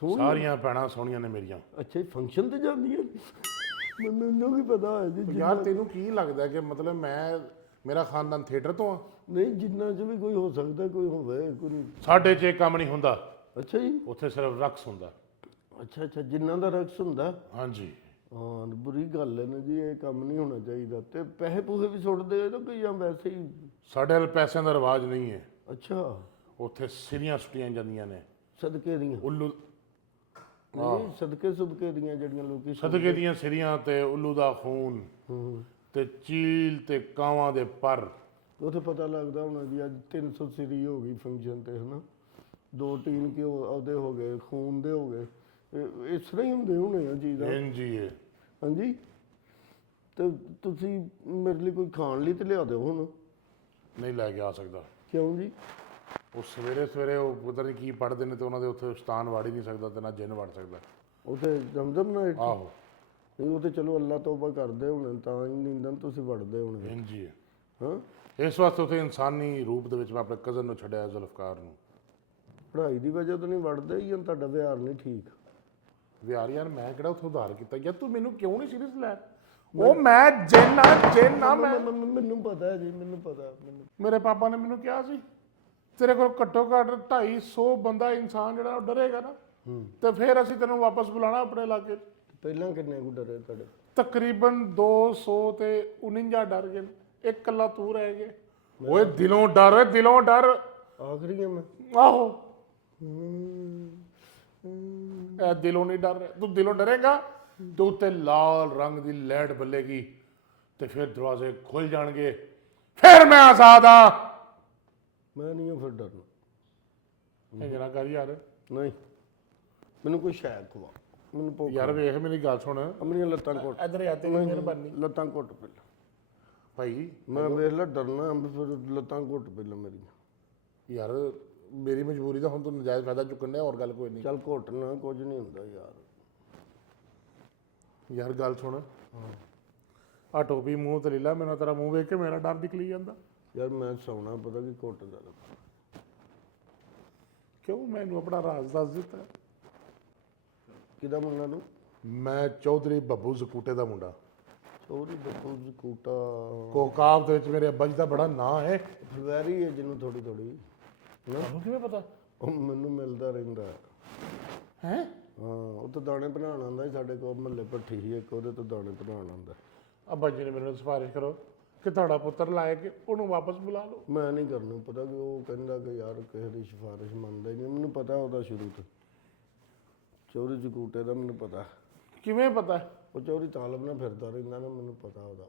ਸੋਹਣੀਆਂ। ਸਾਰੀਆਂ ਭੈਣਾਂ ਸੋਹਣੀਆਂ ਨੇ ਮੇਰੀਆਂ। ਅੱਛਾ ਫੰਕਸ਼ਨ ਤੇ ਜਾਂਦੀਆਂ ਨੇ? ਮੈਨੂੰ ਕੀ ਪਤਾ ਹੈ ਜੀ। ਯਾਰ ਤੈਨੂੰ ਕੀ ਲੱਗਦਾ ਕਿ ਮਤਲਬ ਮੇਰਾ ਖਾਨਦਾਨ ਥੀਏਟਰ ਤੋਂ ਆ? ਨਹੀਂ ਜਿੰਨਾ ਚ ਵੀ ਕੋਈ ਹੋ ਸਕਦਾ, ਕੋਈ ਹੋਵੇ ਕੋਈ ਨਹੀਂ। ਸਾਡੇ 'ਚ ਇਹ ਕੰਮ ਨਹੀਂ ਹੁੰਦਾ, ਅੱਛਾ ਜੀ। ਉੱਥੇ ਸਿਰਫ ਰਕਸ ਹੁੰਦਾ। ਅੱਛਾ ਜਿੰਨਾ ਦਾ ਰਕਸ ਹੁੰਦਾ। ਹਾਂਜੀ। ਹਾਂ ਬੁਰੀ ਗੱਲ ਹੈ ਨਾ ਜੀ, ਇਹ ਕੰਮ ਨਹੀਂ ਹੋਣਾ ਚਾਹੀਦਾ। ਤੇ ਪੈਸੇ ਪੂਸੇ ਵੀ ਸੁੱਟਦੇ ਹੋ ਤਾਂ ਕੋਈ ਜਾਂ ਵੈਸੇ ਹੀ? ਸਾਡੇ ਵੱਲ ਪੈਸਿਆਂ ਦਾ ਰਿਵਾਜ ਨਹੀਂ ਹੈ। ਅੱਛਾ। ਉੱਥੇ ਸਿਰੀਆਂ ਸੁੱਟੀਆਂ ਜਾਂਦੀਆਂ ਨੇ, ਸਦਕੇ ਦੀਆਂ? ਉੱਲੂ ਨਹੀਂ ਸਦਕੇ ਸੁਦਕੇ ਦੀਆਂ ਜਿਹੜੀਆਂ ਲੋਕੀ ਸਦਕੇ ਦੀਆਂ ਸਿਰੀਆਂ ਤੇ ਉੱਲੂ ਦਾ ਖੂਨ ਤੇ ਚੀਲ ਤੇ ਕਾਵਾਂ ਦੇ ਪਰ। ਉੱਥੇ ਪਤਾ ਲੱਗਦਾ ਹੋਣਾ ਜੀ ਅੱਜ 300 ਸਿਰੀ ਹੋ ਗਈ ਫੰਕਸ਼ਨ ਤੇ, ਹਨਾ 2 ਟੀਨ ਕਿ ਉਹਦੇ ਹੋ ਗਏ, ਖੂਨ ਦੇ ਹੋ ਗਏ। ਇਸ ਤਰ੍ਹਾਂ ਹੀ ਹੁੰਦੇ ਹੋਣੇ ਆ ਚੀਜ਼ਾਂ। ਇੰਜੀ ਹੈ। ਹਾਂਜੀ ਤੇ ਤੁਸੀਂ ਮੇਰੇ ਲਈ ਕੋਈ ਖਾਣ ਲਈ ਤੇ ਲਿਆ ਦਿਓ ਹੁਣ। ਨਹੀਂ ਲੈ ਕੇ ਆ ਸਕਦਾ। ਕਿਉਂ ਜੀ? ਉਹ ਸਵੇਰੇ ਉਹ ਪਤਾ ਨਹੀਂ ਕੀ ਪੜ੍ਹਦੇ ਨੇ ਤੇ ਉਹਨਾਂ ਦੇ ਉੱਥੇ ਸਤਾਨ ਵੜ ਹੀ ਨਹੀਂ ਸਕਦਾ ਤੇ ਨਾ ਜਿੰਨ ਵੜ ਸਕਦਾ। ਉੱਥੇ ਜ਼ਮਜ਼ਮ ਨਾ ਆਹੋ। ਨਹੀਂ ਉਹ ਤੇ ਚਲੋ ਅੱਲਾ ਤੋਬਾ ਕਰਦੇ ਹੋਣੇ ਤਾਂ ਹੀ ਨੀਂਦਨ ਤੁਸੀਂ ਵੜਦੇ ਹੋਣਗੇ। ਇੰਜੀ ਹੈ। ਹਾਂ ਇਸ ਵਾਸਤੇ ਉੱਥੇ ਇਨਸਾਨੀ ਰੂਪ ਦੇ ਵਿੱਚ ਮੈਂ ਆਪਣੇ ਕਜ਼ਨ ਨੂੰ ਛੱਡਿਆ, ਜ਼ੁਲਫਕਾਰ ਨੂੰ। ਪੜ੍ਹਾਈ ਦੀ ਵਜ੍ਹਾ ਤੋਂ ਨਹੀਂ ਵੜਦੇ ਜਾਂ ਤੁਹਾਡਾ ਵਿਹਾਰ ਨਹੀਂ ਠੀਕ? ਵਿਆਰ ਯਾਰ ਮੈਂ ਕਿਹੜਾ ਉੱਥੇ ਉਧਾਰ ਕੀਤਾ? ਯਾਰ ਤੂੰ ਮੈਨੂੰ ਕਿਉਂ ਨਹੀਂ ਸੀਰੀਅਸ ਲੈ? ਉਹ ਮੈਂ ਜਿੰਨ ਆ ਮੈਂ। ਮੈਨੂੰ ਪਤਾ ਹੈ ਜੀ, ਮੈਨੂੰ ਪਤਾ। ਮੇਰੇ ਪਾਪਾ ਨੇ ਮੈਨੂੰ ਕਿਹਾ ਸੀ ਤੇਰੇ ਕੋਲ ਘੱਟੋ ਘੱਟ 250 ਬੰਦਾ ਇਨਸਾਨ ਜਿਹੜਾ ਉਹ ਡਰੇਗਾ ਨਾ ਤੇ ਫਿਰ ਅਸੀਂ ਤੈਨੂੰ ਵਾਪਸ ਬੁਲਾਣਾ ਆਪਣੇ ਇਲਾਕੇ 'ਚ। ਪਹਿਲਾਂ ਕਿੰਨੇ ਕੁ ਡਰੇ ਤੁਹਾਡੇ? ਤਕਰੀਬਨ 200 ਤੇ 49 ਡਰ ਗਏ, ਇੱਕ ਇਕੱਲਾ ਤੂੰ ਰਹਿ ਗਏ। ਓਏ ਦਿਲੋਂ ਡਰ, ਓਏ ਦਿਲੋਂ ਡਰ। ਆਖਰੀ ਮੈਂ ਆਹੋ ਇਹ ਦਿਲੋਂ ਨਹੀਂ ਡਰ ਰਿਹਾ। ਤੂੰ ਦਿਲੋਂ ਡਰੇਗਾ ਤੇ ਉੱਤੇ ਲਾਲ ਰੰਗ ਦੀ ਲਾਈਟ ਬੱਲੇਗੀ ਤੇ ਫਿਰ ਦਰਵਾਜ਼ੇ ਖੁੱਲ ਜਾਣਗੇ, ਫਿਰ ਮੈਂ ਆਜ਼ਾਦ ਆ। ਮੈਂ ਨਹੀਂ ਫਿਰ ਡਰਨਾ। ਇਹ ਜਰਾ ਕਰ ਯਾਰ। ਨਹੀਂ ਮੈਨੂੰ ਕੋਈ ਸ਼ਾਇਦ ਖਵਾ, ਮੈਨੂੰ ਭੁੱਖ। ਯਾਰ ਵੇਖ ਮੇਰੀ ਗੱਲ ਸੁਣ, ਆਪਣੀਆਂ ਲੱਤਾਂ ਘੁੱਟ। ਇੱਧਰ ਆ ਤੇਰੀ ਮਿਹਰਬਾਨੀ ਲੱਤਾਂ ਘੁੱਟ ਪਹਿਲਾਂ। ਭਾਈ ਮੈਂ ਵੇਖ ਲੈ ਡਰਨਾ, ਫਿਰ ਲੱਤਾਂ ਘੁੱਟ ਪਹਿਲਾਂ ਮੇਰੀਆਂ। ਯਾਰ ਮੇਰੀ ਮਜਬੂਰੀ ਦਾ ਹੁਣ ਤੂੰ ਨਜਾਇਜ਼ ਫਾਇਦਾ ਚੁੱਕਣ ਡਿਆ, ਹੋਰ ਗੱਲ ਕੋਈ ਨਹੀਂ। ਚੱਲ ਘੁੱਟਣਾ ਕੁਝ ਨਹੀਂ ਹੁੰਦਾ ਯਾਰ। ਯਾਰ ਗੱਲ ਸੁਣ, ਆ ਟੋਪੀ ਮੂੰਹ ਤੇ ਲੈ ਲਾ, ਮੈਨੂੰ ਤੇਰਾ ਮੂੰਹ ਵੇਖ ਕੇ ਮੇਰਾ ਡਰ ਨਿਕਲੀ ਜਾਂਦਾ। ਯਾਰ ਮੈਂ ਸੌਣਾ ਪਤਾ ਕੀ ਘੁੱਟਦਾ ਲੱਤਾਂ। ਕਿਉਂ? ਮੈਨੂੰ ਆਪਣਾ ਰਾਜ਼ ਦੱਸ ਦਿੱਤਾ। ਕਿਹਦਾ ਮੁੰਡਾ ਨੂੰ? ਮੈਂ ਚੌਧਰੀ ਬੱਬੂ ਜ਼ਕੂਟੇ ਦਾ ਮੁੰਡਾ। ਚੌਧਰੀ ਬੱਬੂ ਜ਼ਕੂਟਾ? ਕੋਕਾਬ ਦੇ ਵਿੱਚ ਮੇਰੇ ਅੱਬਾ ਜੀ ਦਾ ਬੜਾ ਨਾਂ ਹੈ। ਫਲਵੈਰੀ ਹੈ ਜਿਹਨੂੰ ਥੋੜੀ ਥੋੜੀ। ਤੁਹਾਨੂੰ ਕਿਵੇਂ ਪਤਾ? ਉਹ ਮੈਨੂੰ ਮਿਲਦਾ ਰਹਿੰਦਾ ਹੈ। ਹਾਂ ਉਹ ਤਾਂ ਦਾਣੇ ਬਣਾਉਣ ਆਉਂਦਾ ਸੀ ਸਾਡੇ ਕੋਲ, ਮਹੱਲੇ ਭੱਠੀ ਸੀ ਇੱਕ, ਉਹਦੇ ਤੋਂ ਦਾਣੇ ਬਣਾਉਣ ਆਉਂਦਾ। ਅੱਬਾ ਜੀ ਨੇ ਮੈਨੂੰ ਸਿਫਾਰਿਸ਼ ਕਰੋ ਕਿ ਤੁਹਾਡਾ ਪੁੱਤਰ ਲਾਇਆ ਕਿ ਉਹਨੂੰ ਵਾਪਸ ਬੁਲਾ ਲਓ। ਮੈਂ ਨਹੀਂ ਕਰਨਾ, ਪਤਾ ਕਿ ਉਹ ਕਹਿੰਦਾ ਕਿ ਯਾਰ ਕਿਸੇ ਦੀ ਸਿਫਾਰਿਸ਼ ਮੰਨਦਾ ਹੀ ਨਹੀਂ। ਮੈਨੂੰ ਪਤਾ ਉਹਦਾ ਸ਼ੁਰੂ ਤੋਂ, ਚੌਧਰੀ ਜ਼ਕੂਟੇ ਦਾ ਮੈਨੂੰ ਪਤਾ। ਕਿਵੇਂ ਪਤਾ? ਉਹ ਚੌਧਰੀ ਤਾਲਬ ਨਾਲ ਫਿਰਦਾ ਰਹਿੰਦਾ ਨਾ, ਮੈਨੂੰ ਪਤਾ ਉਹਦਾ।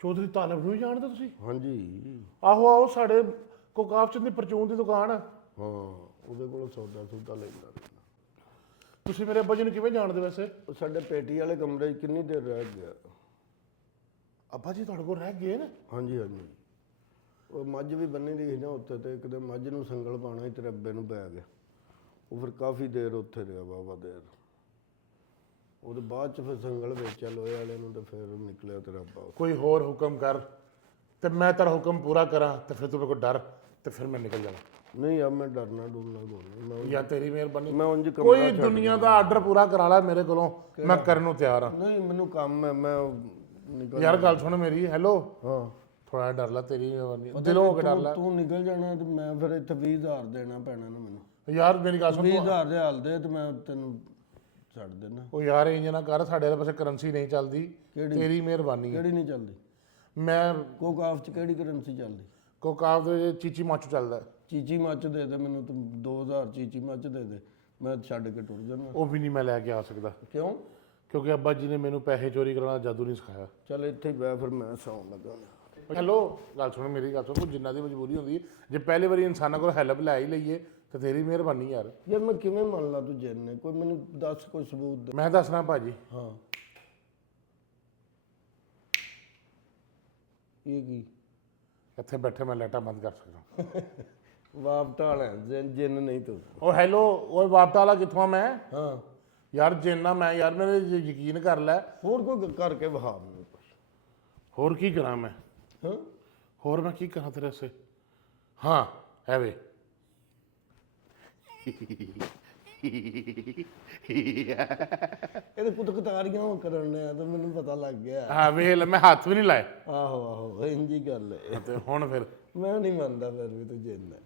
ਚੌਧਰੀ ਤਾਲਬ ਨੂੰ ਹੀ ਜਾਣਦੇ ਤੁਸੀਂ? ਹਾਂਜੀ ਆਹੋ ਆਹੋ, ਸਾਡੇ ਕੋਕਾਫ ਚੰਦ ਦੀ ਪਰਚੂਨ ਦੀ ਦੁਕਾਨ ਆ। ਹਾਂ, ਉਹਦੇ ਕੋਲੋਂ ਸੌਦਾ ਲੈਂਦਾ ਰਹਿੰਦਾ। ਤੁਸੀਂ ਮੇਰੇ ਅੱਬਾ ਜੀ ਨੂੰ ਕਿਵੇਂ ਜਾਣਦੇ ਵੈਸੇ? ਉਹ ਸਾਡੇ ਪੇਟੀ ਵਾਲੇ ਕਮਰੇ 'ਚ ਕਿੰਨੀ ਦੇਰ ਰਹਿ ਗਿਆ। ਅੱਬਾ ਜੀ ਤੁਹਾਡੇ ਕੋਲ ਰਹਿ ਗਏ ਨੇ? ਹਾਂਜੀ ਹਾਂਜੀ, ਉਹ ਮੱਝ ਵੀ ਬੰਨੀ ਦੀ ਸੀ ਨਾ ਉੱਥੇ, ਤੇ ਕਿਤੇ ਮੱਝ ਨੂੰ ਸੰਗਲ ਪਾਉਣਾ ਸੀ, ਤੇਰੇ ਅੱਬੇ ਨੂੰ ਪੈ ਗਿਆ। ਉਹ ਫਿਰ ਕਾਫੀ ਦੇਰ ਉੱਥੇ ਰਿਹਾ, ਵਾਹਵਾ ਦੇਰ। ਉਹਦੇ ਬਾਅਦ 'ਚ ਫਿਰ ਸੰਗਲ ਵੇਚਿਆ ਲੋਹੇ ਵਾਲੇ ਨੂੰ, ਤੇ ਫਿਰ ਨਿਕਲਿਆ ਤੇਰਾ ਅੱਬਾ। ਕੋਈ ਹੋਰ ਹੁਕਮ ਕਰ ਤੇ ਮੈਂ ਤੇਰਾ ਹੁਕਮ ਪੂਰਾ ਕਰਾਂ, ਤੇ ਫਿਰ ਤੂੰ ਮੇਰੇ ਕੋਲ ਡਰ, ਤੇ ਫਿਰ ਮੈਂ ਨਿਕਲ ਜਾਵਾਂ। ਨਹੀਂ ਯਾਰ, ਮੈਂ ਡਰਨਾ ਡੁਰਨਾ ਕੋਈ ਨਹੀਂ। ਮੈਂ ਯਾਰ ਤੇਰੀ ਮਿਹਰਬਾਨੀ, ਮੈਂ ਉਂਝ ਕਮਰਾ ਕੋਈ ਛੱਡ ਦੁਨੀਆ ਦਾ ਆਰਡਰ ਪੂਰਾ ਕਰਾ ਲੈ ਮੇਰੇ ਕੋਲੋਂ, ਮੈਂ ਕਰਨ ਨੂੰ ਤਿਆਰ ਹਾਂ। ਨਹੀਂ, ਮੈਨੂੰ ਕੰਮ ਹੈ, ਮੈਂ ਨਿਕਲ। ਯਾਰ ਗੱਲ ਸੁਣ ਮੇਰੀ, ਹੈਲੋ, ਹਾਂ, ਥੋੜਾ ਡਰ ਲੈ, ਤੇਰੀ ਮਿਹਰਬਾਨੀ, ਦਿਲੋਂ ਹੋ ਕੇ ਡਰ ਲੈ। ਤੂੰ ਨਿਕਲ ਜਾਣਾ ਤੇ ਮੈਂ ਫਿਰ ਇੱਥੇ 20,000 ਦੇਣਾ ਪੈਣਾ ਨਾ ਮੈਨੂੰ। ਯਾਰ ਮੇਰੀ ਗੱਲ ਸੁਣ, 20,000 ਦੇ ਹਾਲ ਦੇ ਤੇ ਮੈਂ ਤੈਨੂੰ ਛੱਡ ਦੇਣਾ। ਉਹ ਯਾਰ ਇੰਜ ਨਾ ਕਰ, ਸਾਡੇ ਵਾਲੇ ਪਾਸੇ ਕਰੰਸੀ ਨਹੀਂ ਚੱਲਦੀ, ਤੇਰੀ ਮਿਹਰਬਾਨੀ ਹੈ। ਕਿਹੜੀ ਨਹੀਂ ਚੱਲਦੀ? ਮੈਂ ਕੋਕਾਫ 'ਚ ਕਿਹੜੀ ਕਰੰਸੀ ਚੱਲਦੀ? ਕੋਕਾਫ ਦੇ ਚੀਚੀ ਮਾਚੂ ਚੱਲਦਾ। ਚੀਚੀ ਮੱਚ ਦੇ ਦੇ ਮੈਨੂੰ, ਤੂੰ 2,000 ਚੀਚੀ ਮੱਚ ਦੇ ਦੇ, ਮੈਂ ਛੱਡ ਕੇ ਟੁਰ ਜਾਣਾ। ਉਹ ਵੀ ਨਹੀਂ ਮੈਂ ਲੈ ਕੇ ਆ ਸਕਦਾ, ਕਿਉਂ? ਕਿਉਂਕਿ ਅੱਬਾ ਜੀ ਨੇ ਮੈਨੂੰ ਪੈਸੇ ਚੋਰੀ ਕਰਨ ਦਾ ਜਾਦੂ ਨਹੀਂ ਸਿਖਾਇਆ। ਚੱਲ ਇੱਥੇ ਹੀ ਬੈ, ਫਿਰ ਮੈਂ ਸੌਣ ਲੱਗਾ। ਹੈਲੋ, ਗੱਲ ਸੁਣ ਮੇਰੀ ਗੱਲ ਸੁਣ, ਕੋਈ ਜਿੰਨਾ ਦੀ ਮਜਬੂਰੀ ਹੁੰਦੀ ਹੈ, ਜੇ ਪਹਿਲੀ ਵਾਰੀ ਇਨਸਾਨਾਂ ਕੋਲ ਹੈਲਪ ਲੈ ਹੀ ਲਈਏ ਤੇ ਤੇਰੀ ਮਿਹਰਬਾਨੀ ਯਾਰ। ਯਾਰ ਮੈਂ ਕਿਵੇਂ ਮੰਨ ਲਾ ਤੂੰ ਜਿੰਨ ਨੇ? ਕੋਈ ਮੈਨੂੰ ਦੱਸ, ਕੋਈ ਸਬੂਤ ਦੇ। ਮੈਂ ਦੱਸਣਾ ਭਾਜੀ। ਹਾਂ, ਇਹ ਕੀ? ਇੱਥੇ ਬੈਠੇ ਮੈਂ ਲਾਈਟਾਂ ਬੰਦ ਕਰ ਸਕਦਾ। ਵਾਪਟਾ ਵਾਲਾ ਜਿੰਨ ਨਹੀਂ ਤੂੰ। ਉਹ ਹੈਲੋ, ਉਹ ਵਾਪਟਾ ਵਾਲਾ ਕਿੱਥੋਂ ਆ ਮੈਂ? ਹਾਂ, ਯਾਰ ਜਿੰਨਾ ਮੈਂ, ਯਾਰ ਮੇਰੇ ਯਕੀਨ ਕਰ ਲੈ। ਹੋਰ ਕੋਈ ਕਰਕੇ ਵਹਾ ਮੈਨੂੰ ਕੁਛ। ਹੋਰ ਕੀ ਕਰਾਂ ਮੈਂ? ਹਾਂ, ਹੋਰ ਮੈਂ ਕੀ ਕਰਾਂ ਤੇਰੇ ਸੇ? ਹਾਂ ਹੈ ਵੇ। ਇਹਦੇ ਪੁੱਤ ਕਤਾਰੀਆਂ ਕਰਨ ਨੇ ਤਾਂ ਮੈਨੂੰ ਪਤਾ ਲੱਗ ਗਿਆ। ਹਾਂ ਵੇਖ ਲੈ, ਮੈਂ ਹੱਥ ਵੀ ਨਹੀਂ ਲਾਏ। ਆਹੋ ਆਹੋ, ਇੰਜੀ ਗੱਲ ਹੈ। ਤੇ ਹੁਣ ਫਿਰ ਮੈਂ ਨਹੀਂ ਮੰਨਦਾ ਫਿਰ ਵੀ ਤੂੰ ਜਿੰਨ ਹੈ।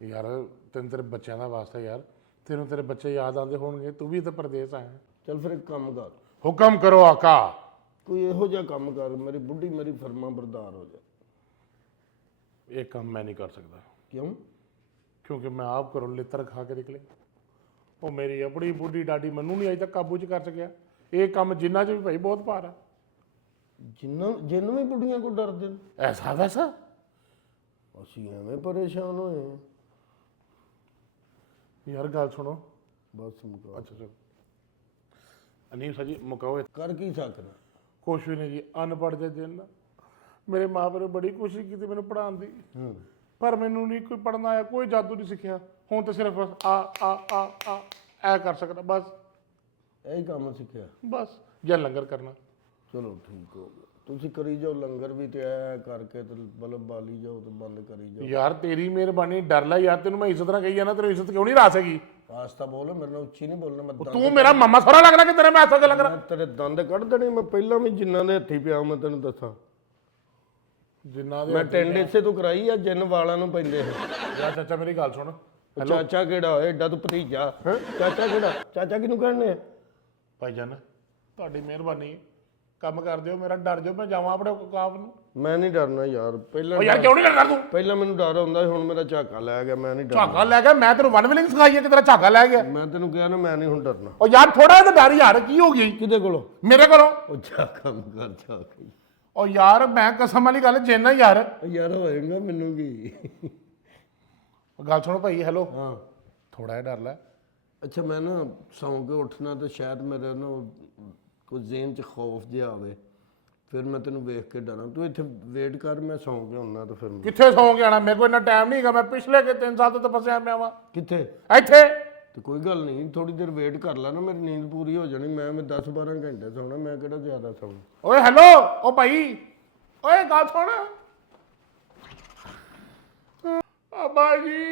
ਯਾਰ ਤੈਨੂੰ ਤੇਰੇ ਬੱਚਿਆਂ ਦਾ ਵਾਸਤਾ, ਯਾਰ ਤੈਨੂੰ ਤੇਰੇ ਬੱਚੇ ਯਾਦ ਆਉਂਦੇ ਹੋਣਗੇ, ਤੂੰ ਵੀ ਤਾਂ ਪਰਦੇਸ ਆਇਆ। ਚੱਲ ਫਿਰ ਇੱਕ ਕੰਮ ਕਰ, ਹੁਕਮ ਕਰੋ ਆਕਾ। ਕੋਈ ਇਹੋ ਜਿਹਾ ਕੰਮ ਕਰ, ਮੇਰੀ ਬੁੱਢੀ ਮੇਰੀ ਫਰਮਾਂ ਬਰਦਾਰ ਹੋ ਜਾ। ਇਹ ਕੰਮ ਮੈਂ ਨਹੀਂ ਕਰ ਸਕਦਾ, ਕਿਉਂ? ਕਿਉਂਕਿ ਮੈਂ ਆਪ ਘਰੋਂ ਲਿੱਤਰ ਖਾ ਕੇ ਨਿਕਲੇ। ਉਹ ਮੇਰੀ ਆਪਣੀ ਬੁੱਢੀ ਡਾਡੀ ਮੈਨੂੰ ਨਹੀਂ ਅਜੇ ਤੱਕ ਕਾਬੂ 'ਚ ਕਰ ਸਕਿਆ। ਇਹ ਕੰਮ ਜਿੰਨਾ 'ਚ ਵੀ ਭਾਈ ਬਹੁਤ ਭਾਰ ਆ। ਜਿੰਨ ਵੀ ਬੁੱਢੀਆਂ ਕੋ ਡਰਦੇ ਨੇ? ਐਸਾ ਵੈਸਾ ਅਸੀਂ ਐਵੇਂ ਪਰੇਸ਼ਾਨ ਹੋਏ ਹਾਂ। ਯਾਰ ਗੱਲ ਸੁਣੋ। ਬਸ ਮੁਕਾ। ਅੱਛਾ ਚਲੋ ਅਨੀਲ ਸਰ ਜੀ ਮੁਕਾਓ। ਕਰ ਕੀ ਸਕਦਾ? ਕੁਛ ਵੀ ਨਹੀਂ ਜੀ, ਅਨਪੜ੍ਹ ਦੇ ਦਿਨ ਮੇਰੇ ਮਾਂ ਪਿਓ ਨੇ ਬੜੀ ਕੋਸ਼ਿਸ਼ ਕੀਤੀ ਮੈਨੂੰ ਪੜ੍ਹਾਉਣ ਦੀ, ਪਰ ਮੈਨੂੰ ਨਹੀਂ ਕੋਈ ਪੜ੍ਹਨਾ ਆਇਆ, ਕੋਈ ਜਾਦੂ ਨਹੀਂ ਸਿੱਖਿਆ। ਹੁਣ ਤਾਂ ਸਿਰਫ ਆ ਆ ਆ ਆ ਐ ਕਰ ਸਕਦਾ ਬਸ। ਇਹੀ ਕੰਮ ਸਿੱਖਿਆ? ਬਸ ਜਾਂ ਲੰਗਰ ਕਰਨਾ। ਚਲੋ ਠੀਕ ਹੋ ਗਿਆ, ਤੁਸੀਂ ਕਰੀ ਜਾਓ ਲੰਗਰ ਵੀ, ਤੇ ਐ ਕਰਕੇ ਤੇ ਬਲਬ ਬਾਲੀ ਜਾਓ ਤੇ ਬੰਦ ਕਰੀ ਜਾਓ। ਯਾਰ ਤੇਰੀ ਮਿਹਰਬਾਨੀ, ਡਰ ਲੈ ਯਾਰ, ਤੈਨੂੰ ਮੈਂ ਇੱਜ਼ਤ ਨਾਲ ਕਹੀ ਜਾਣਾ, ਤੇਰੀ ਇੱਜ਼ਤ ਕਿਉਂ ਨਹੀਂ ਰਾਸ ਹੈਗੀ? ਆਸਤਾ ਬੋਲ, ਮੇਰੇ ਨਾਲ ਉੱਚੀ ਨਹੀਂ ਬੋਲਣਾ। ਮੈਂ ਤੂੰ ਮੇਰਾ ਮਾਮਾ ਸੋਹਰਾ ਲੱਗਣਾ ਕਿ ਤੇਰੇ ਮੈਂ ਐਸਾ ਗੱਲ ਕਰਾਂ? ਤੇਰੇ ਦੰਦ ਕੱਢ ਦੇਣੇ ਮੈਂ ਪਹਿਲਾਂ ਵੀ, ਜਿੰਨਾਂ ਦੇ ਹੱਥੀ ਪਿਆ ਮੈਂ ਤੈਨੂੰ ਦੱਸਾਂ। ਜਿੰਨਾ ਦੇ ਮੈਂ ਟੈਂਡ ਇਸੇ ਤੋਂ ਕਰਾਈ ਆ, ਜਿੰਨ ਵਾਲਾਂ ਨੂੰ ਪੈਂਦੇ ਯਾਰ ਚਾਚਾ ਮੇਰੀ ਗੱਲ ਸੁਣ। ਚਾਚਾ ਕਿਹੜਾ ਹੋਏ ਏਡਾ ਤੂੰ ਭਤੀਜਾ? ਚਾਚਾ ਕਿਹੜਾ? ਚਾਚਾ ਕਿਹਨੂੰ ਕਹਿਣੇ? ਭਾਈ ਜਾਨ ਤੁਹਾਡੀ ਮਿਹਰਬਾਨੀ, ਕੰਮ ਕਰ ਦਿਓ, ਮੇਰਾ ਡਰ ਜਾਓ, ਮੈਂ ਜਾਵਾਂ ਆਪਣੇ ਕਾਬ ਨੂੰ। ਮੈਂ ਨਹੀਂ ਡਰਨਾ ਯਾਰ। ਉਹ ਯਾਰ ਕਿਉਂ ਨਹੀਂ ਡਰਦਾ ਤੂੰ? ਪਹਿਲਾਂ ਮੈਨੂੰ ਡਰ ਹੁੰਦਾ ਸੀ, ਹੁਣ ਮੇਰਾ ਝਾਕਾ ਲੈ ਗਿਆ, ਮੈਂ ਨਹੀਂ ਡਰਨਾ। ਝਾਕਾ ਲੈ ਗਿਆ? ਮੈਂ ਤੈਨੂੰ ਵਨ ਵਿਲਿੰਗ ਸਿਖਾਈ ਹੈ ਕਿ ਤੇਰਾ ਝਾਕਾ ਲੈ ਗਿਆ? ਮੈਂ ਤੈਨੂੰ ਕਿਹਾ ਨਾ, ਮੈਂ ਨਹੀਂ ਹੁਣ ਡਰਨਾ। ਉਹ ਯਾਰ ਥੋੜਾ ਜਿਹਾ ਡਰ ਯਾਰ, ਕੀ ਹੋ ਗਈ? ਕਿਹਦੇ ਕੋਲੋਂ? ਮੇਰੇ ਕੋਲੋਂ। ਉਹ ਜਾ ਕੰਮ ਕਰ ਜਾ ਕੇ। ਉਹ ਯਾਰ ਮੈਂ ਕਸਮ ਵਾਲੀ ਗੱਲ ਜਿੰਨਾ ਯਾਰ। ਯਾਰ ਹੋਏਗਾ ਮੈਨੂੰ ਕੀ। ਗੱਲ ਸੁਣੋ ਭਾਈ। ਹੈਲੋ, ਹਾਂ, ਥੋੜਾ ਜਿਹਾ ਡਰ ਲੈ। ਅੱਛਾ ਮੈਂ ਨਾ ਸੌਂ ਕੇ ਉੱਠਣਾ ਤੇ ਸ਼ਾਇਦ ਮੇਰੇ ਨਾ ਕੋਈ ਜ਼ਿਹਨ 'ਚ ਖੌਫ ਜਿਹਾ ਆਵੇ, ਫਿਰ ਮੈਂ ਤੈਨੂੰ ਵੇਖ ਕੇ ਡਰਾਂ। ਤੂੰ ਇੱਥੇ ਵੇਟ ਕਰ, ਮੈਂ ਸੌਂ ਕੇ ਆਉਣਾ ਤੇ ਫਿਰ ਕਿੱਥੇ ਸੌਂ ਕੇ ਆਣਾ? ਮੇਰੇ ਕੋਲ ਇੰਨਾ ਟਾਈਮ ਨਹੀਂ ਹੈਗਾ, ਮੈਂ ਪਿਛਲੇ 3 ਸਾਲ ਤੋਂ ਫਸਿਆ ਪਿਆ ਵਾਂ ਕਿੱਥੇ। ਇੱਥੇ। ਤੇ ਕੋਈ ਗੱਲ ਨਹੀਂ, ਥੋੜੀ ਦੇਰ ਵੇਟ ਕਰ ਲੈ ਨਾ, ਮੇਰੀ ਨੀਂਦ ਪੂਰੀ ਹੋ ਜਾਣੀ। ਮੈਂ 10-12 ਘੰਟੇ ਸੌਣਾ, ਮੈਂ ਕਿਹੜਾ ਜ਼ਿਆਦਾ ਸੌਣਾ। ਓਏ ਹੈਲੋ, ਉਹ ਭਾਈ, ਓਏ ਗੱਲ ਸੁਣ। ਅੱਬਾ ਜੀ